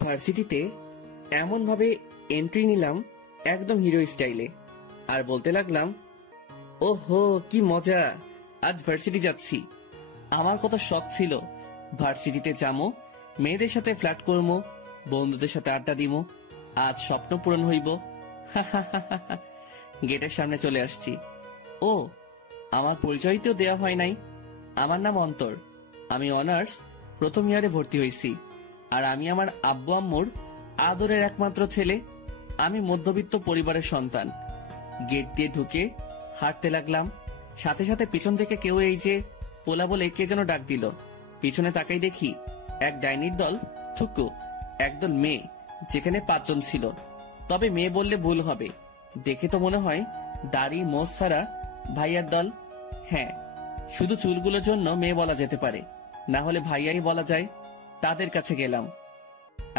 ভার্সিটিতে এমন ভাবে এন্ট্রি নিলাম একদম হিরো স্টাইলে, আর বলতে লাগলাম, ও হো কি মজা, আজ ভার্সিটি যাচ্ছি। আমার কত শখ ছিল ভার্সিটিতে যাবো, মেয়েদের সাথে ফ্ল্যাট করবো, বন্ধুদের সাথে আড্ডা দিব, আজ স্বপ্ন পূরণ হইব। গেটের সামনে চলে আসছি। ও, আমার পরিচয় তো দেওয়া হয় নাই। আমার নাম অন্তর, আমি অনার্স প্রথম ইয়ারে ভর্তি হয়েছি, আর আমি আমার আব্বু আম্মুর আদরের একমাত্র ছেলে। আমি মধ্যবিত্ত পরিবারের সন্তান। গেট দিয়ে ঢুকে হাঁটতে লাগলাম, সাথে সাথে পিছন থেকে কেউ এই যে পোলা বলে কে যেন ডাক দিল। পিছনে তাকাই দেখি এক ডাইনির দল, থুকু একদল মেয়ে, যেখানে 5 জন ছিল। তবে মেয়ে বললে ভুল হবে, দেখে তো মনে হয় দাড়ি মোজ ছাড়া ভাইয়ার দল। হ্যাঁ, শুধু চুলগুলোর জন্য মেয়ে বলা যেতে পারে, না হলে ভাইয়াই বলা যায়। তাদের কাছে গেলাম।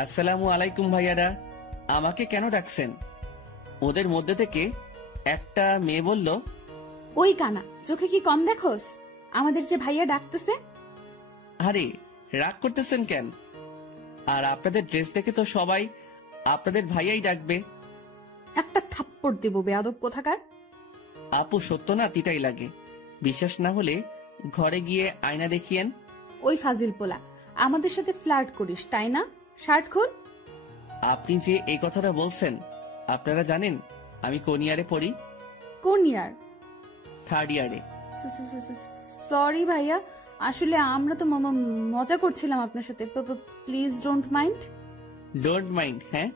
আসসালামু আলাইকুম ভাইয়ারা, আমাকে কেন ডাকছেন? ওদের মধ্যে থেকে একটা মেয়ে বলল, ওই কানা, চোখে কি কম দেখোস? আমাদের যে ভাইয়া ডাকতেছে। আরে রাগ করতেছেন কেন? আর আপনাদের ড্রেস দেখে তো সবাই আপনাদের ভাইয়াই ডাকবে। একটা থাপ্পড় দেব বেয়াদব কোথাকার। আপু সত্য না তিতাই লাগে, বিশ্বাস না হলে ঘরে গিয়ে আয়না দেখিয়েন। ওই ফাজিল পোলা, আমাদের সাথে ফ্লার্ট করিস তাই না? শার্ট খোল। আপনি যে এই কথাটা বলছেন, আপনারা জানেন আমি কোন ইয়ারে পড়ি? কোন ইয়ার? 3rd ইয়ারে। সরি ভাইয়া, আসলে আমরা তো মজা করছিলাম আপনার সাথে। Please don't mind. Don't mind? হ্যাঁ,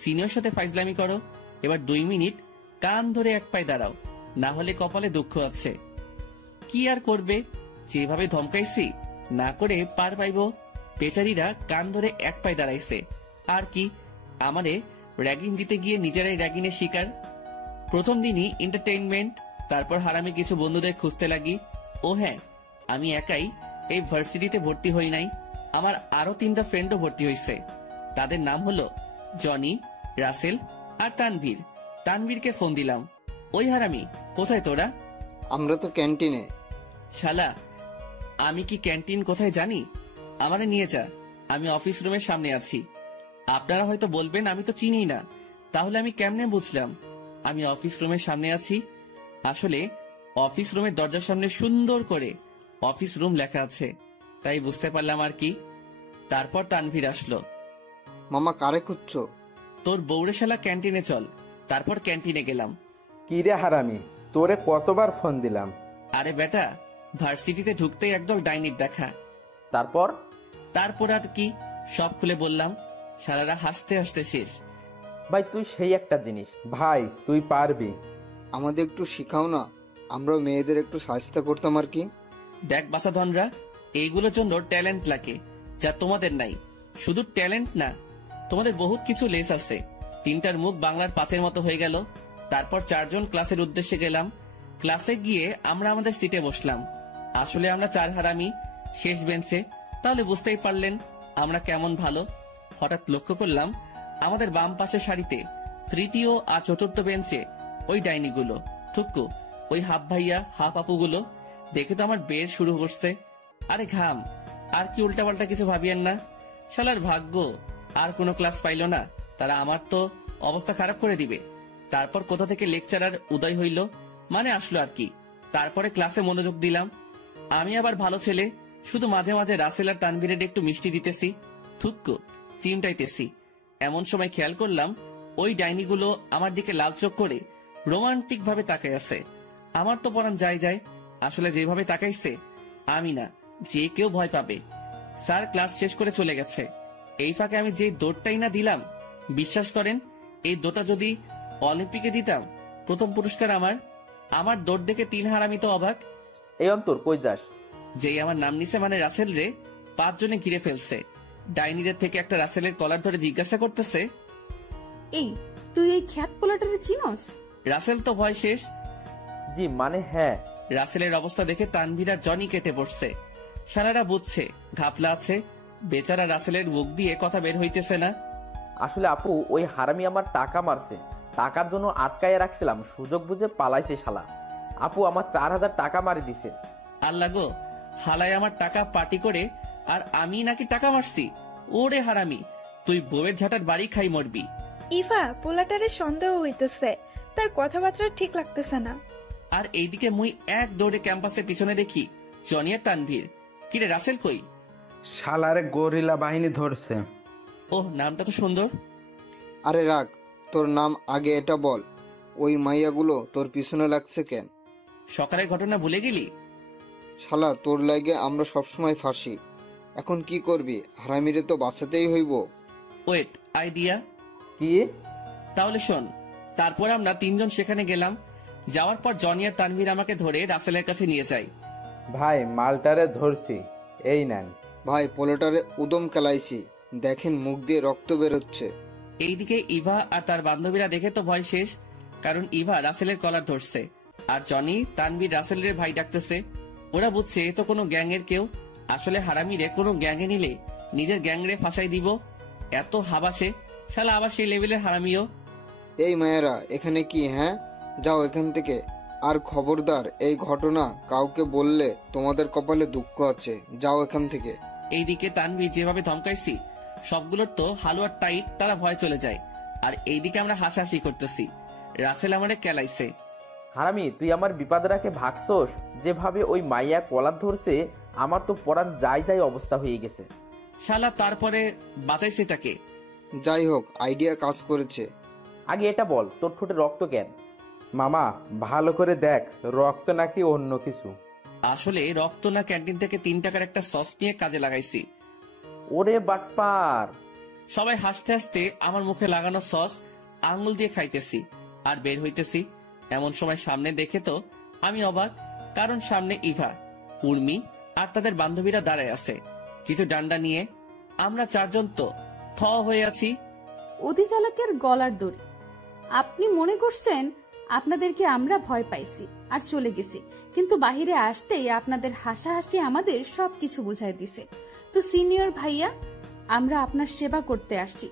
সিনিয়র সাথে ফাইজলামি করো। এবার 2 মিনিট কান ধরে এক পায়ে দাঁড়াও, না হলে কপালে দুঃখ আছে। কি আর করবে, যেভাবে ধমকাইছি না করে পার পাইব। বেচারীরা কান ধরে এক পায়ে দাঁড়াইছে, আর কি আমারে র্যাগিং দিতে গিয়ে নিজেরাই র্যাগিংয়ের শিকার। প্রথম দিনই এন্টারটেইনমেন্ট, তারপর হারামি কিছু বন্ধুদের খুঁজতে লাগি। ও হ্যাঁ, আমি একাই এই ভার্সিটিতে ভর্তি হই নাই, আমার আরো 3টা ফ্রেন্ডও ভর্তি হয়েছে। তাদের নাম হলো জনি, রাসেল আর তানভীর। তানভীরকে ফোন দিলাম, ওই হারামি কোথায় তোরা? আমরা তো ক্যান্টিনে। শালা, আমি কি ক্যান্টিন কোথায় জানি? আমারে নিয়ে যা, আমি অফিস রুমের সামনে আছি। আপনারা হয়তো বলবেন আমি তো চিনি না, তাহলে আমি কেমনে বুঝলাম আমি অফিস রুমের সামনে আছি? আসলে অফিস রুমের দরজার সামনে সুন্দর করে অফিস রুম লেখা আছে, তাই বুঝতে পারলাম আর কি। তারপর তানভীর আসলো। মামা কারে খুঁজছো? তোর বউরে শালা ক্যান্টিনে চল। তারপর ক্যান্টিনে গেলাম। কি রে হারামি, তোরে কতবার ফোন দিলাম? আরে বেটা, ভার্সিটিতে ঢুকতেই একদল ডাইনির দেখা। তারপর? তারপর আর কি, সব খুলে বললাম। সারারা হাসতে হাসতে শেষ। ভাই তুই সেই একটা জিনিস, ভাই তুই পারবি। আমাদের একটু শিখাও না, আমরা মেয়েদের একটু সাহায্য করতাম আর কি। দেখ বাসাধনরা, এইগুলোর জন্য ট্যালেন্ট লাগে, যা তোমাদের নাই। শুধু ট্যালেন্ট না, তোমাদের বহুত কিছু লেস আছে। 3টার মুখ বাংলার 5-এর মতো হয়ে গেল। তারপর 4 জন ক্লাসের উদ্দেশ্যে গেলাম। ক্লাসে গিয়ে আমরা আমাদের সিটে বসলাম। আসলে আমরা 4 হারামি, শেষ বেঞ্চে। তাহলে বুঝতেই পারলেন আমরা কেমন ভালো। হঠাৎ লক্ষ্য করলাম আমাদের বাম পাশের সারিতে 3য় আর 4র্থ বেঞ্চে ওই ডাইনিগুলো, থুক্কু, ওই হাফ ভাইয়া হাফ আপুগুলো। দেখে তো আমার বের শুরু করছে। আরে ঘাম, আর কি উল্টাপাল্টা কিছু ভাবিয়েন না। শালার ভাগ্য আর কোনো ক্লাস পাইল না, তারা আমার তো অবস্থা খারাপ করে দিবে। তারপর কোথা থেকে লেকচারার উদয় হইল, মানে আসলো আর কি। তারপরে ক্লাসে মনোযোগ দিলাম। আমি আবার ভালো ছেলে, শুধু মাঝে মাঝে রাসেল আর তানভীরের একটু মিষ্টি দিতেছি, থুক্কু চিমটাইতেছি। এমন সময় খেয়াল করলাম ওই ডাইনিগুলো আমার দিকে লাল চোখ করে রোমান্টিক ভাবে তাকাই আছে। আমার তো পরান যায় যায়, আসলে যেভাবে তাকাইছে আমি না, যে কেউ ভয় পাবে। স্যার ক্লাস শেষ করে চলে গেছে। এই ফাঁকে আমি যে দৌড়টাই না দিলাম, বিশ্বাস করেন এই দৌড়টা যদি অলিম্পিকে দিতাম, প্রথম পুরস্কার আমার। আমার দৌড় দেখে 3 হারামি তো অবাক। এই অন্তর কই যাস? যেই আমার নাম নিছে মানে রাসেল রে, 5 জনে ঘিরে ফেলছে। ডাইনিদের থেকে একটা রাসেলের কলার ধরে জিজ্ঞাসা করতেছে, এই তুই এই খ্যাত পোলাটারে চিনস? রাসেল তো ভয় শেষ। জি মানে হ্যাঁ। রাসেলের অবস্থা দেখে তানভীর আর জনি কেটে পড়ছে। সারারা বুঝছে ঘাপলা আছে। বেচারা রাসেলের মুখ দিয়ে কথা বের হইতেছে না। আসলে আপু, ওই হারামি আমার টাকা মারছে, টাকার জন্য আটকায় রাখছিলাম, সুযোগ বুঝে পালাইছে শালা। আপু আমার 4000 টাকা মারি দিছে। আল্লাহ গো, হালায় আমার টাকা পার্টি করে আর আমি নাকি টাকা মারছি? ওরে হারামি, তুই বউয়ের ঝাঁটার বাড়ি খাই মরবি। ইভা, পোলাটারে সন্দেহ হইতেছে, তার কথাবার্তা ঠিক লাগতেছে না। আর এইদিকে মুই এক দৌড়ে ক্যাম্পাসের পিছনে দেখি জনি আর তানভীর। কিরে রাসেল কই? শালারে গরিলা বাহিনী ধরছে। ওহ, নামটা তো সুন্দর। আরে রাখ, তোর নাম আগে এটা বল। ওই মাইয়াগুলো তোর পিছনে লাগছে কেন? সকালের ঘটনা ভুলে গেলি? শালা, তোর লাগে আমরা সবসময় ফাঁসি। এখন কি করবি? হারামিরে তো বাঁচাতেই হইব। Wait, idea. কি? তাহলে শোন, তারপর আমরা তিনজন সেখানে গেলাম। যাওয়ার পর জনি আর তানভীর আমাকে ধরে রাসেলের কাছে নিয়ে যায়। ভাই, মালটারে ধরছি, এই নেন। ভাই, পোলোটারে উদম কেলাইছি, দেখেন মুখ দিয়ে রক্ত বেরোচ্ছে। এইদিকে ইভা আর তার বান্ধবীরা দেখে তো ভয় শেষ, কারণ ইভা রাসেলের কলার ধরছে আর জনি তানভীর রাসেলের ভাই ডাকতেছে। ওরা বুঝছে এ তো কোনো গ্যাং এর কেউ। আসলে হারামিরে কোনো গ্যাংয়ে নিলে নিজের গ্যাংরে ফাঁসাই দিব। এত হাবাসে, শালা আবার সেই লেভেলের হারামিও। এই মায়েরা এখানে কি? হ্যাঁ, যাও এখান থেকে। আর খবরদার, এই ঘটনা কাউকে বললে তোমাদের কপালে দুঃখ আছে। যাও এখান থেকে। এইদিকে তানভীর যেভাবে ধমকাইছি সবগুলোর তো হালুয়ার টাইট, তারা ভয় চলে যায়। আর এইদিকে আমরা হাসাহাসি করতেছি। রাসেল আমারে কেলাইছে। হারামি, তুই আমার বিপদে রাখে ভাগছোস। যেভাবে ওই মাইয়া কলার ধরছে, আমার তো পরাণ যাই যাই অবস্থা হয়ে গেছে। শালা তারপরে বাঁচাইছে তাকে। যাই হোক, আইডিয়া কাজ করেছে। আগে এটা বল, তোর ঠোঁটে রক্ত কেন? মামা, ভালো করে দেখ, রক্ত নাকি অন্য কিছু। আসলে রক্ত না, ক্যান্টিন থেকে 3 টাকার একটা সস নিয়ে কাজে লাগাইছি। ওরে বাটপার! সবাই হাসতে হাসতে আমার মুখে লাগানো সস আঙুল দিয়ে খাইতেছি আর বের হইতেছি। এমন সময় সামনে দেখে তো আমি অবাক, কারণ সামনে ইভা, উর্মি আর তাদের বান্ধবীরা দাঁড়ায় আছে কিছু ডান্ডা নিয়ে। আমরা 4 জন তো থ হয়ে আছি। অধিচালকের গলার দড়ি। আপনি মনে করছেন আপনাদেরকে আমরা ভয় পাইছি আর চলে গেছি, কিন্তু বাহিরে আসতেই আপনাদের হাসাহাসি আমাদের সবকিছু বুঝাই দিছে। তো সিনিয়র ভাইয়া, আমরা আপনার সেবা করতে আসছি।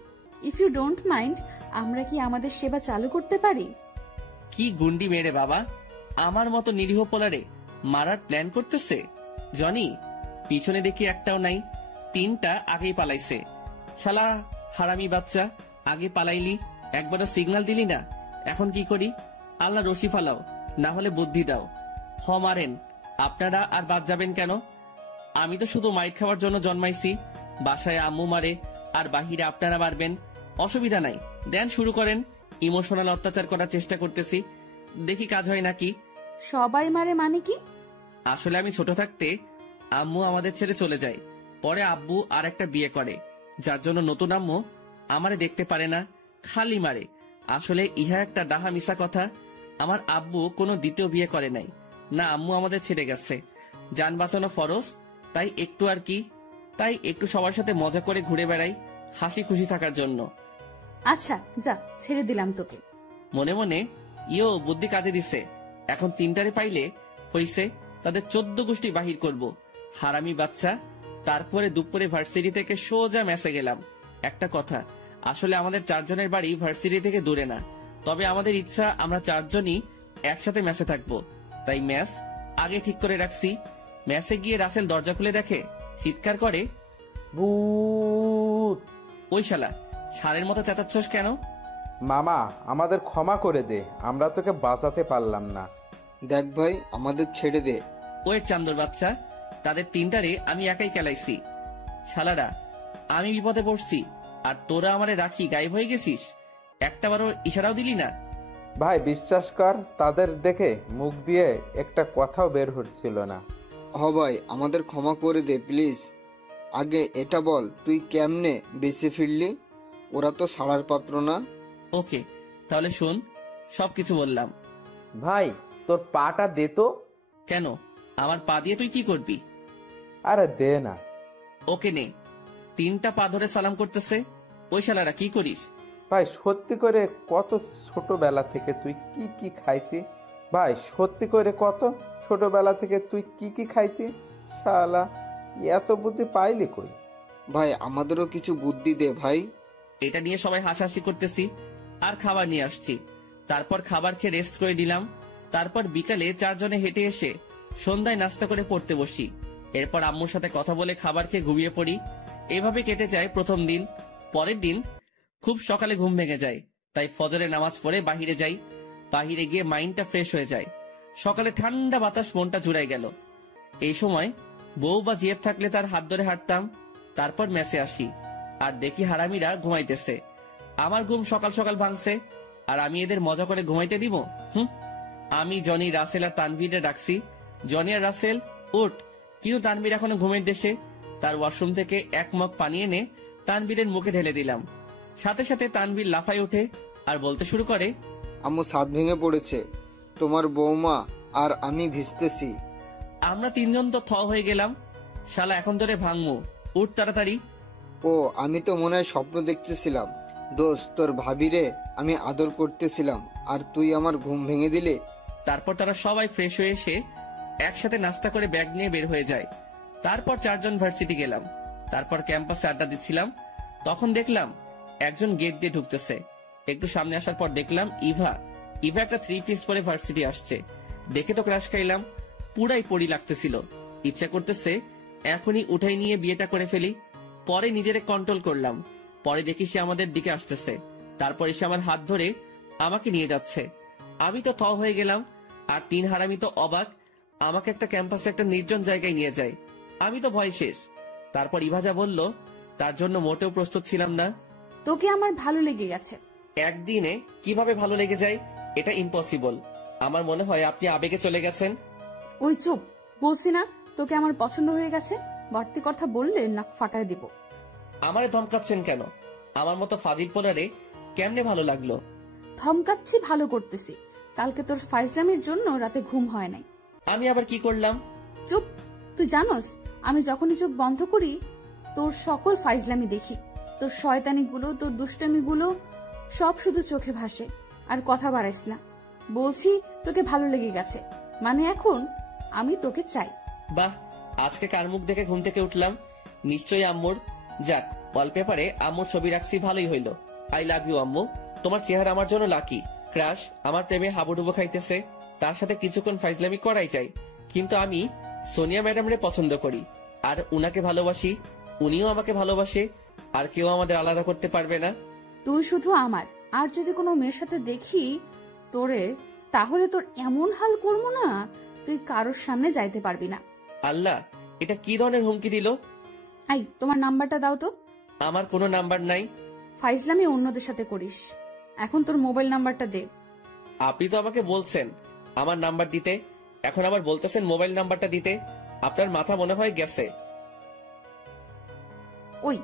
ইফ ইউ ডোন্ট মাইন্ড, আমরা কি আমাদের সেবা চালু করতে পারি? কি গুন্ডি মেরে বাবা, আমার মতো নিরীহ পোলারে মারার প্ল্যান করতেছে। জনি, পিছনে দেখি একটাও নাই, 3টা আগেই পালাইছে। শালা হারামি বাচ্চা, আগে পালাইলি, একবারও সিগন্যাল দিলি না। এখন কি করি? আল্লাহ রশি ফালাও, না হলে বুদ্ধি দাও। মারেন আপনারা, আর বাদ যাবেন কেন? আমি তো শুধু মাইর খাওয়ার জন্য জন্মাইছি। বাসায় আম্মু মারে আর বাহিরে আপনারা মারবেন, অসুবিধা নাই, দেন শুরু করেন। ইমোশনাল অত্যাচার করার চেষ্টা করতেছি, দেখি কাজ হয় নাকি। সবাই মারে মানে কি? আসলে আমি ছোট থাকতে আম্মু আমাদের ছেড়ে চলে যায়। পরে আব্বু আর একটা বিয়ে করে, যার জন্য নতুন আম্মু আমারে দেখতে পারে না, খালি মারে। আসলে ইহা একটা ডাহা মিশা কথা। আমার আব্বু কোনো দ্বিতীয় বিয়ে করে নাই, না আম্মু আমাদের ছেড়ে গেছে। যান বাঁচানো ফরজ, তাই একটু আর কি, তাই একটু সবার সাথে মজা করে ঘুরে বেড়াই, হাসি খুশি থাকার জন্য। আচ্ছা যা, ছেড়ে দিলাম তোকে। মনে মনে ইয়ো বুদ্ধি কাজে দিছে। এখন 3টারে পাইলে হইছে, তাদের 14 গোষ্ঠী বাহির করব। হারামি বাচ্চা। তারপরে দুপুরে ভার্সিটি থেকে সোজা মেসে গেলাম। একটা কথা, আসলে আমাদের 4 জনের বাড়ি ভার্সিটি থেকে দূরে না, তবে আমাদের ইচ্ছা আমরা 4 জনই একসাথে মেসে থাকবো। তাই মেস আগে ঠিক করে রাখছি। মেসে গিয়ে রাসেল দরজা খুলে দেখে, চিৎকার করে, ভূত! ওই শালা ষাঁড়ের মতো চেঁচাচ্ছস কেন? মামা, আমাদের ক্ষমা করে দে, আমরা তোকে বাঁচাতে পারলাম না। দেখ ভাই, আমাদের ছেড়ে দে। ওই চান্দর বাচ্চা, তাদের 3টারে আমি একাই কেলাইছি। শালারা, আমি বিপদে পড়ছি আর তোরা আমারে রাখি গায়েব হয়ে গেছিস, একটাবারও ইশারাও দিলি না। ভাই বিশ্বাস কর, তাদের দেখে মুখ দিয়ে একটা কথাও বের হচ্ছিল না। ভাই, আমাদের ক্ষমা করে দে প্লিজ। আগে এটা বল, তুই কেমনে বেঁচে ফিরলি? ওরা তো ছাড়ার পাত্র না। ওকে, তাহলে শোন, সবকিছু বললাম। ভাই, তোর পাটা দে তো। কেন, আমার পা দিয়ে তুই কি করবি? আরে দে না। ওকে নে। 3টা পা ধরে সালাম করতেছে। ওই শালারা কি করিস? ভাই সত্যি করে কত ছোটবেলা থেকে তুই কি কি খাইতি? ভাই সত্যি করে কত ছোটবেলা থেকে তুই কি কি খাইতি? শালা, এত বুদ্ধি পাইলি কই? ভাই, আমাদেরও কিছু বুদ্ধি দে ভাই। এটা নিয়ে সবাই হাসাহাসি করতেছি আর খাবার নিয়ে আসছি। তারপর খাবার খেয়ে রেস্ট করে দিলাম। তারপর বিকালে 4 জনে হেঁটে এসে সন্ধ্যায় নাস্তা করে পড়তে বসি। এরপর আম্মুর সাথে কথা বলে খাবার খেয়ে ঘুমিয়ে পড়ি। এভাবে কেটে যায় প্রথম দিন। পরের দিন খুব সকালে ঘুম ভেঙে যায়, তাই ফজরের নামাজ পড়ে বাহিরে যাই। বাহিরে গিয়ে মাইন্ডটা ফ্রেশ হয়ে যায়। সকালে ঠান্ডা বাতাস মনটা জুড়াই গেল। এই সময় বউ বা জিএফ থাকলে তার হাত ধরে হাঁটতাম। তারপর মেসে আসি আর দেখি হারামিরা ঘুমাইতেছে। আমার ঘুম সকাল সকাল ভাঙছে, আর আমি এদের মজা করে ঘুমাইতে দিব? আমি জনি, রাসেল আর তানভীরে ডাকছি, জনি আর রাসেল উঠ। কিন্তু তানভীর এখনো ঘুমের দেশে। তার ওয়াশরুম থেকে এক মগ পানি এনে তানভীরের মুখে ঢেলে দিলাম। সাথে সাথে তানভীর লাফাই ওঠে আর বলতে শুরু করে, আম্মু ছাদ ভেঙে পড়েছে, তোমার বৌমা আর আমি ভিজতেছি। আমরা তিনজন তো হয়ে গেলাম। শালা এখন ধরে ভাঙমু, উঠ তাড়াতাড়ি। ও আমি তো মনে হয় স্বপ্ন দেখতেছিলাম। দোস্ত, তোর ভাবিরে আমি আদর করতেছিলাম আর তুই আমার ঘুম ভেঙে দিলে। তারপর তারা সবাই ফ্রেশ হয়ে এসে একসাথে নাস্তা করে ব্যাগ নিয়ে বের হয়ে যায়। তারপর 4 জন ভার্সিটি গেলাম। তারপর ক্যাম্পাসে আড্ডা দিচ্ছিলাম, তখন দেখলাম একজন গেট দিয়ে ঢুকতেছে। একটু সামনে আসার পর দেখলাম ইভা একটা 3 পিস পরে ভার্সিটি আসছে। দেখে তো ক্রাশ খাইলাম, পুরাই পড়ি লাগতেছিল। ইচ্ছা করতেছে এখনই উঠাই নিয়ে বিয়েটা করে ফেলি। পরে নিজেরে কন্ট্রোল করলাম। পরে দেখি সে আমাদের দিকে আসতেছে। তারপর এসে আমার হাত ধরে আমাকে নিয়ে যাচ্ছে। আমি তো হয়ে গেলাম, আর 3 হারামি তো অবাক। আমাকে একটা ক্যাম্পাসে একটা নির্জন জায়গায় নিয়ে যায়। আমি তো ভয় শেষ। তারপর ইভা যা বলল তার জন্য মোটেও প্রস্তুত ছিলাম না। তোকে আমার ভালো লেগে গেছে। একদিনে কিভাবে ভালো লেগে যায় এটা ইম্পসিবল। আমার মনে হয় আপনি আবেগে চলে গেছেন। ওই চুপ, বলছি না তোকে আমার পছন্দ হয়ে গেছে। বাড়তি কথা বললে নাক ফাটায় দিব। আমারে ধমকাচ্ছেন কেন? আমার মতো ফাজিল পোলারে কেমনে ভালো লাগলো? ধমকাচ্ছি ভালো করতেছি। কালকে তোর ফাইজলামির জন্য রাতে ঘুম হয় নাই। আমি আবার কি করলাম? চুপ, তুই জানোস আমি যখনই চোখ বন্ধ করি তোর সকল ফাইজলামি দেখি। তোর শয়তানি গুলো, তোর দুষ্টামি গুলো সব শুধু চোখে ভাসে। আর কথা বাড়াইস না, বলছি তোকে ভালো লেগে গেছে, মানে এখন আমি তোকে চাই। বাহ, আজকে কার মুখ দেখে ঘুম থেকে উঠলাম? নিশ্চয়ই আম্মুর। যাক, ওয়ালপেপারে আম্মুর ছবি রাখছি, ভালোই হইলো। আই লাভ ইউ আম্মু। তোমার চেহারা আমার জন্য লাকি। ক্রাশ আমার প্রেমে হাবুডুবু খাইতেছে, তার সাথে কিছুক্ষণ ফাইজলামি করাই চাই। কিন্তু আমি সোনিয়া ম্যাডামরে পছন্দ করি, আর উনাকে ভালোবাসি, উনিও আমাকে ভালোবাসে, আর কেউ আমাদের আলাদা করতে পারবে না। তুই শুধু আমার, আর যদি কোনো মেয়ের সাথে দেখি তোরে, তাহলে তোর এমন হাল করবো না তুই কারোর সামনে যাইতে পারবি না। আল্লাহ, এটা কি ধরনের হুমকি দিল? আই, তোমার নাম্বারটা দাও তো। আমার কোনো নাম্বার নাই। ফাইজলামি অন্যদের সাথে করিস, এখন তোর মোবাইল নাম্বারটা দে। আপনি তো আমাকে বলছেন আমার নাম্বার দিতে, এখন আবার বলতেছেন মোবাইল নাম্বারটা দিতে। আপনার মাথা মনে হয় গেছে। ওই,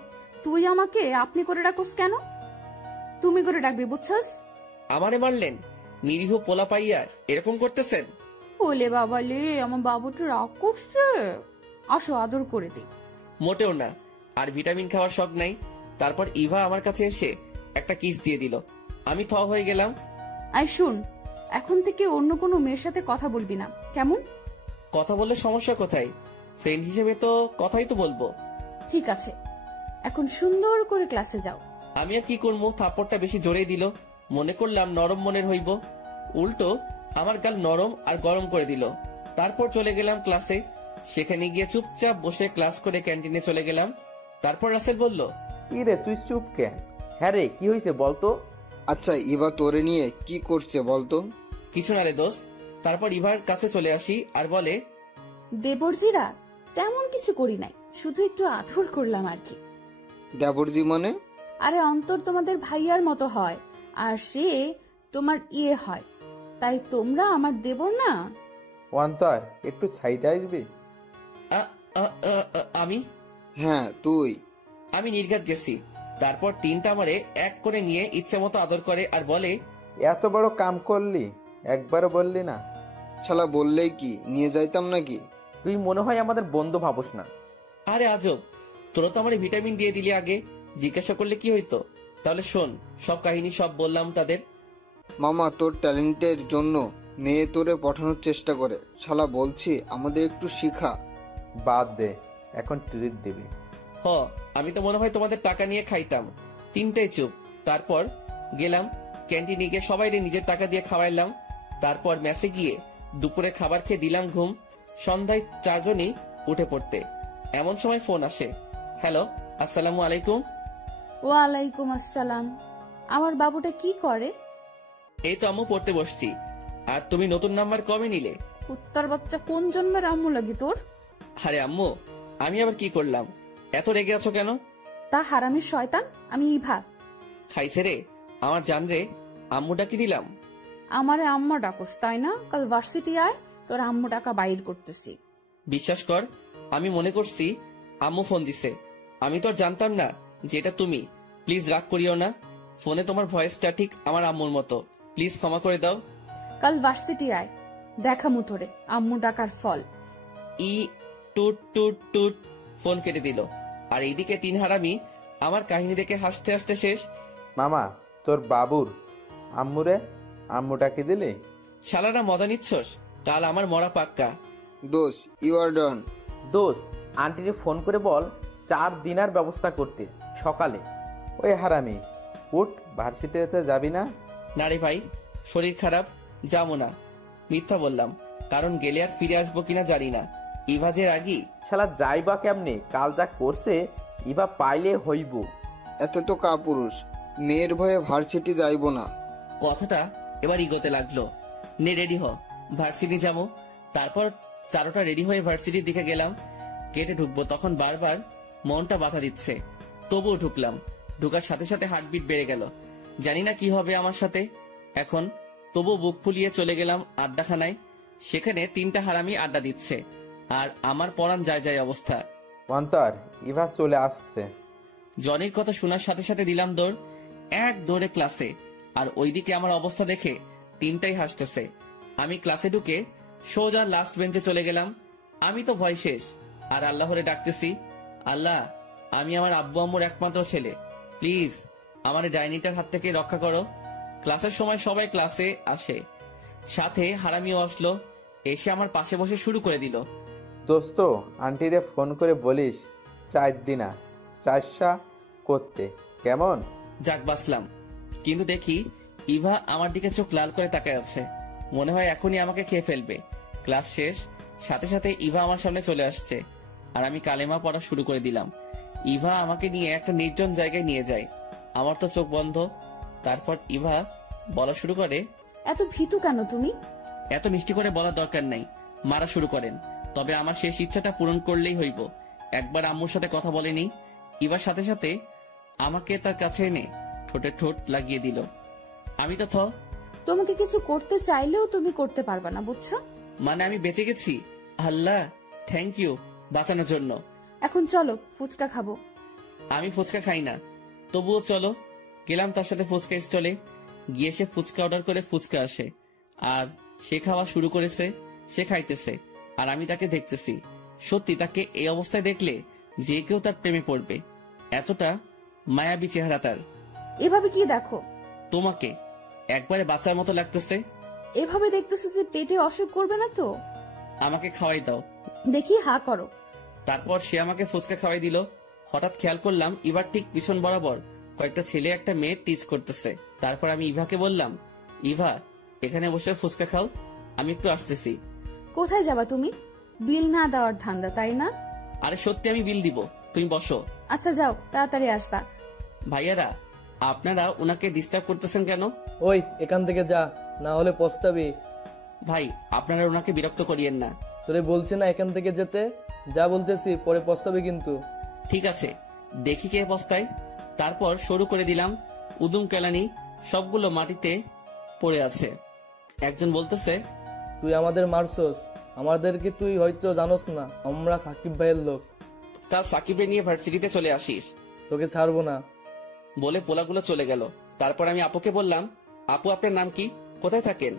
তুই আমাকে আপনি করে ডাকোস কেন? তুমি করে ডাকবি, বুঝছস? আমারে মারলেন? নিরীহ পোলা পাইয়া এরকম করতেছেন? ওলে বাবা লে, আমার বাবুটা রাগ করছে। আসো আদর করে দে। মোটেও না, আর ভিটামিন খাওয়ার শখ নাই। তারপর ইভা আমার কাছে এসে একটা কিস দিয়ে দিল। আমি হয়ে গেলাম। আই শুন, এখন থেকে অন্য কোনো মেয়ের সাথে কথা বলবি না, কেমন? কথা বললে সমস্যা কোথায়? ফ্রেন্ড হিসেবে তো কথাই তো বলবো। ঠিক আছে, এখন সুন্দর করে ক্লাসে যাও। আমি আর কি করবো, থাপ্পড়টা বেশি জোরে দিল। মনে করলাম নরম মনের হইব, উল্টো আমার গাল নরম আর গরম করে দিল। তারপর চলে গেলাম ক্লাসে। সেখানে গিয়ে চুপচাপ বসে ক্লাস করে ক্যান্টিনে চলে গেলাম। তারপর রাসেল বলল, ইরে তুই চুপ কেন? হ্যাঁ রে, কি হয়েছে বলতো? আচ্ছা, ইভা তোরে নিয়ে কি করছে বলতো? কিছু না রে দোস্ত। তারপর ইভার কাছে চলে আসি আর বলে, দেবরজিরা তেমন কিছু করি নাই, শুধু একটু আদর করলাম আর কি। দেবরজি মানে? আরে অন্তর তোমাদের ভাইয়ার মতো হয়, আর সে তোমার ইয়ে হয়, তাই তোমরা আমার দেবর না। অন্তর, একটু সাইডে আসবি? আমি হ্যাঁ তুই। আমি নির্ঘাত গেছি। তারপর 3টা আমারে এক করে নিয়ে ইচ্ছে মতো আদর করে আর বলে, এত বড় কাম করলি, একবারও বললি না? শালা বললেই কি নিয়ে যাইতাম নাকি? তুই মনে হয় আমাদের বন্ধু ভাবস না। আরে আজব, তোরা তো আমার ভিটামিন দিয়ে দিলি আগে, জিজ্ঞাসা করলে কি হইতো? তাহলে শোন, সব কাহিনী সব বললাম তাদের। মামা, তোর ট্যালেন্টের জন্য মেয়ে তোরে পাঠানোর চেষ্টা করে। শালা বলছি আমাদের একটু শিখা। বাদ দে, এখন ট্রিট দিবি। আমি তো মনে হয় তোমাদের টাকা নিয়ে খাইতাম। 3টাই চুপ। তারপর গেলাম ক্যান্টিনে গিয়ে সবাই নিজের টাকা দিয়ে খাওয়াইলাম। তারপর মেসে গিয়ে দুপুরে খাবার খেয়ে দিলাম ঘুম। সন্ধ্যায় 4 জনই উঠে পড়তে। এমন সময় ফোন আসে। হ্যালো, আসসালামু আলাইকুম। ওয়ালাইকুম আসসালাম। আমার বাবুটা কি করে? এই তো আম্মু পড়তে বসছি। আর তুমি নতুন নাম্বার কবে নিলে? কুত্তার বাচ্চা, কোন জন্মের আম্মু লাগি তোর? আরে আম্মু, আমি আবার কি করলাম? এত রেগে আছো কেন? তা হারামির শয়তান, আমি ইভা। খাইছে রে আমার জান রে, আম্মু ডাকি দিলাম। আমারে আম্মা ডাকস তাই না? কাল ভার্সিটি আয়, তোর আম্মু ডাকা বাইর করতেছি। বিশ্বাস কর, আমি মনে করছি আম্মু ফোন দিছে। আমি তো আর জানতাম না যে এটা তুমি। প্লিজ রাগ করিও না। ফোনে তোমার ভয়েসটা ঠিক আমার আম্মুর মতো। প্লিজ ক্ষমা করে দাও। কাল ভার্সিটি আয়, দেখামু তোরে আম্মু ডাকার ফল। ই টুট টুট টুট, ফোন কেটে দিল। আর এইদিকে তিন হারামি আমার কাহিনী দেখে হাসতে হাসতে শেষ। মামা, তোর বাবুর আম্মুরে আম্মুটাকে দিলি? শালারা মজা নিচ্ছস? কাল আমার মরা পাক্কা। দোষ, ইউ আর ডান। দোস্ত, আন্টিকে ফোন করে বল 4 দিনার ব্যবস্থা করতে সকালে। ওই হারামি, উঠ, ভার্সিটিতে যাবি না? না রে ভাই, শরীর খারাপ, যাবো না। মিথ্যা বললাম, কারণ গেলে আর ফিরে আসবো কিনা জানি না। ইভাজের আগি শালা যাইবা কেমনে? কাল যা করছে ইবা পাইলে হইব। এত তো কাপুরুষ, মেয়ের ভয়ে ভার্সিটি যাইব না। কথাটা এবার ইগোতে লাগলো। নে রেডি হ, ভার্সিটি যাবো। তারপর চারোটা রেডি হয়ে ভার্সিটির দিকে গেলাম। গেটে ঢুকবো, তখন বারবার মনটা বাধা দিচ্ছে। তবুও ঢুকলাম। ঢুকার সাথে সাথে হার্টবিট বেড়ে গেল। জানি না কি হবে আমার সাথে এখন। তবু বুক ফুলিয়ে চলে গেলাম আড্ডাখানায়। সেখানে তিনটা হারামি আড্ডা দিচ্ছে, আর আমার পরাণ যায় যায় অবস্থা। অন্তর, ইভা চলে আসছে। জনির কথা শোনার সাথে সাথে দিলাম দৌড়, এক দৌড়ে ক্লাসে। আর ওইদিকে আমার অবস্থা দেখে তিনটাই হাসতেছে। আমি ক্লাসে ঢুকে সোজা লাস্ট বেঞ্চে চলে গেলাম। আমি তো ভয় শেষ, আর আল্লাহরে ডাকতেছি, আল্লাহ, আমি আমার আব্বু আম্মুর একমাত্র ছেলে, প্লিজ আমার এই ডাইনিটার হাত থেকে রক্ষা করো। ক্লাসের সময় সবাই ক্লাসে আসে, সাথে হারামিও আসলো। এসে আমার পাশে বসে শুরু করে দিল। দোস্ত, আন্টিরে ফোন করে বলিস 4 দিনা 4 করতে, কেমন? যাক বাসলাম। কিন্তু দেখি ইভা আমার দিকে চোখ লাল করে তাকায় আছে। মনে হয় এখনই আমাকে খেয়ে ফেলবে। ক্লাস শেষ, সাথে সাথে ইভা আমার সামনে চলে আসছে, আর আমি কালেমা পড়া শুরু করে দিলাম। ইভা আমাকে নিয়ে একটা নির্জন জায়গায় নিয়ে যায়। আমার তো চোখ বন্ধ। তারপর ইভা বলা শুরু করে, এত ভীতু কেন তুমি? এত মিষ্টি করে বলার দরকার নাই, মারা শুরু করেন। তবে আমার শেষ ইচ্ছাটা পূরণ করলেই হইব। একবার আম্মুর সাথে কথা বলেনি। ইভার সাথে সাথে আমাকে তার কাছে এনে ঠোঁটে ঠোঁট লাগিয়ে দিল। আমি তো তোমাকে কিছু করতে চাইলেও তুমি করতে পারবা না, বুঝছো? মানে আমি বেঁচে গেছি। আল্লাহ, থ্যাংক ইউ বাঁচানোর জন্য। এখন চলো ফুচকা খাবো। আমি ফুচকা খাই না, তবুও চলো। গেলাম তার সাথে ফুচকা স্টলে। গিয়ে সে ফুচকা অর্ডার করে ফুচকা আসে, আর সে খাওয়া শুরু করেছে। সে খাইতেছে, আর আমি তাকে দেখতেছি। সত্যি তাকে এই অবস্থায় দেখলে যে কেউ তার প্রেমে পড়বে, এতটা মায়াবী চেহারা তার। এভাবে কি দেখো? তোমাকে একবারে বাচ্চার মতো লাগতেছে। এভাবে দেখতেছো যে পেটে অসুখ করবে না তো? আমাকে খাওয়াই দাও। দেখি হা করো। তারপর সে আমাকে ফুচকা খাওয়াই দিল। হঠাৎ খেয়াল করলাম ইভার ঠিক পিছন বরাবর কয়েকটা ছেলে একটা মেয়ে টিচ করতেছে। তারপর আমি ইভাকে বললাম, ইভা, এখানে বসে ফুচকা খাও, আমি একটু আসতেছি। কোথায় যাবা তুমি? বিল না দেওয়ার ধান্দা, তাই না? আরে সত্যি আমি বিল দিব, তুমি বসো। আচ্ছা যাও, তাড়াতাড়ি আসবা। ভাইয়ারা, আপনারা ওনাকে ডিস্টার্ব করতেছেন কেন? ওই এখান থেকে যা, না হলে পস্তাবি। ভাই, আপনারা ওনাকে বিরক্ত করিয়েন না। তোরে বলছি না এখান থেকে যেতে? যা বলতেছি, পরে পস্তাবি কিন্তু। ঠিক আছে, দেখি কে বস্তায়। তারপর শুরু করে দিলাম। উদুম কেলানি সবগুলো মাটিতে পড়ে আছে। একজন বলতেছে, তুই আমাদের মারছস, আমাদেরকে তুই হয়তো জানোস না, আমরা সাকিব ভাইয়ের লোক। কাল সাকিবে নিয়ে ভার্সিটিতে চলে আসিস। তোকে ছাড়বো না। বলে পোলাগুলো চলে গেল। তারপর আমি আপুকে বললাম, আপু, আপনার নাম কি, কোথায় থাকেন?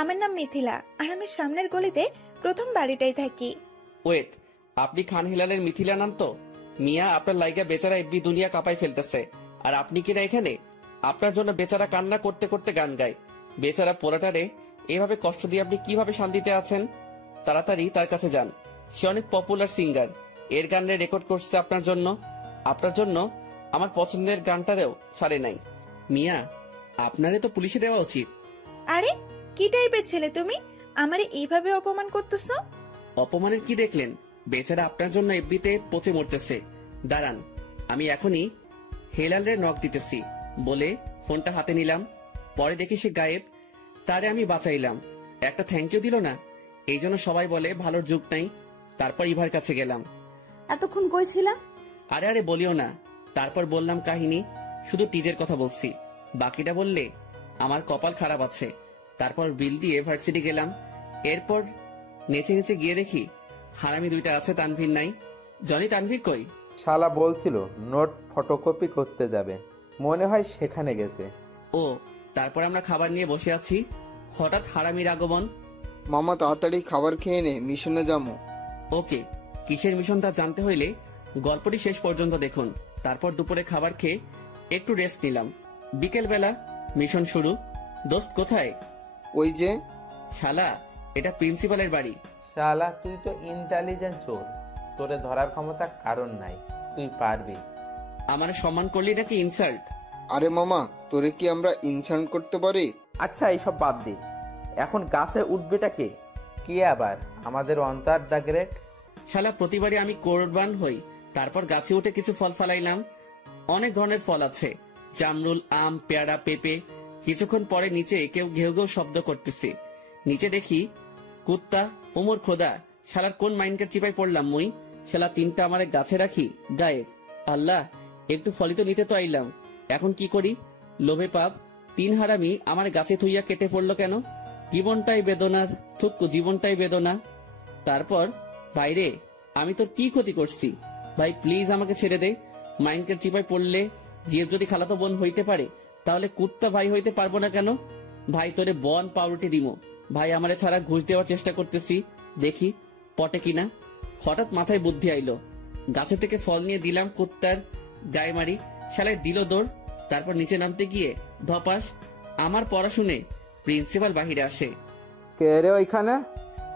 আমার নাম মিথিলা, আর আমি সামনের গলিতে প্রথম বাড়িটাই থাকি। ওয়েট, আপনি খান হিলালের মিথিলা নাম তো? মিয়া, আপনার লাইগা বেচারা এফবি দুনিয়া কাঁপাই ফেলতেছে, আর আপনি কিনা এখানে? আপনার জন্য বেচারা কান্না করতে করতে গান গায়। বেচারা পোলাটারে এভাবে কষ্ট দিয়ে আপনি কিভাবে শান্তিতে আছেন? তাড়াতাড়ি তার কাছে যান, সে অনেক পপুলার সিঙ্গার। এর গানের রেকর্ড করছে আপনার জন্য। আপনার জন্য আমার পছন্দের গানটারেও ছাড়ে নাই। মিয়া, আপনারে তো পুলিশে দেওয়া উচিত। আরে কি টাইপের ছেলে তুমি, আমারে এইভাবে অপমান করতেছো? অপমানের কি দেখলেন? বেচারা আপনার জন্য এফবিতে পচে মরতেছে। দাঁড়ান, আমি এখনই হেলালরে নক দিতেছি বলে ফোনটা হাতে নিলাম। পরে দেখি সে গায়েব। তারে আমি বাঁচাইলাম, একটা থ্যাংক ইউ দিল না। এই জন্য সবাই বলে ভালোর যুগ নাই। তারপর ইভার কাছে গেলাম। এতক্ষণ কই ছিলাম? আরে আরে বলিও না। তারপর বললাম কাহিনী, শুধু টিজের কথা বলছি, বাকিটা বললে আমার কপাল খারাপ আছে। তারপর বিল দিয়ে ভার্সিটি গেলাম। এরপর নেচে নেচে গিয়ে দেখি হারামি দুইটা আছে, তানভীর নাই। জনি, তানভীর কই? শালা বলছিল নোট ফটোকপি করতে যাবে, মনে হয় সেখানে গেছে। ও, তারপর আমরা খাবার নিয়ে বসে আছি, হঠাৎ হারামির আগমন। মামা তাড়াতাড়ি খাবার খেয়ে নে, মিশনে যাবো। ওকে, কিসের মিশন তা জানতে হইলে গল্পটি শেষ পর্যন্ত দেখুন। তারপর দুপুরে খাবার খেয়ে একটু রেস্ট নিলাম। বিকেল বেলা মিশন শুরু। দোস্ত কোথায়? ওই যে। শালা, এটা প্রিন্সিপালের বাড়ি। শালা তুই তো ইন্টেলিজেন্ট চোর, তোরে ধরার ক্ষমতা কারণ নাই, তুই পারবি। আমার সম্মান করলি নাকি ইনসাল্ট? আরে মামা, তোরে কি আমরা ইনসাল্ট করতে পারি? আচ্ছা এইসব বাদ দে, এখন গাছে উঠবেটা কে? কি আবার আমাদের অন্তর দ্য গ্রেট? শালা, প্রতিবারই আমি কোরবান হই। তারপর গাছে উঠে কিছু ফল ফালাইলাম। অনেক ধরনের ফল আছে, জামরুল, আম, পেয়ারা, পেঁপে। কিছুক্ষণ পরে নিচে কেউ ঘেউ ঘেউ শব্দ করতেছে। নিচে দেখি কুত্তা। ওমর খোদা, শালার কোন মাইন্ডের চিপাই পড়লাম মুই? শালা তিনটা আমারে গাছে রাখি, গায়েব। আল্লাহ, একটু ফলিত নিতে তো আইলাম, এখন কি করি? লোভে পাপ। তিন হারামি আমার গাছে থুইয়া কেটে পড়লো কেন? জীবনটাই বেদনার, থুক্কু, জীবনটাই বেদনা। তারপর, ভাইরে, আমি তোর কি ক্ষতি করছি? ভাই প্লিজ আমাকে ছেড়ে দে। মাইন্ডের চিপাই পড়লে জিএফ যদি খালাতো বোন হইতে পারে, তাহলে কুত্তা ভাই হইতে পারবো না কেন? ভাই তোরে বন পাউরুটি দিমো। ভাই আমারে ছাড়া ঘুষ দেওয়ার চেষ্টা করতেছি, দেখি পটে কিনা। হঠাৎ মাথায় বুদ্ধি আইলো, গাছে থেকে ফল নিয়ে দিলাম কুত্তার গায়ে মারি। শালায় দিল দৌড়। তারপর নিচে নামতে গিয়ে ধপাস। আমার পড়াশুনে প্রিন্সিপাল বাহিরে আসে। কে রে ওইখানে?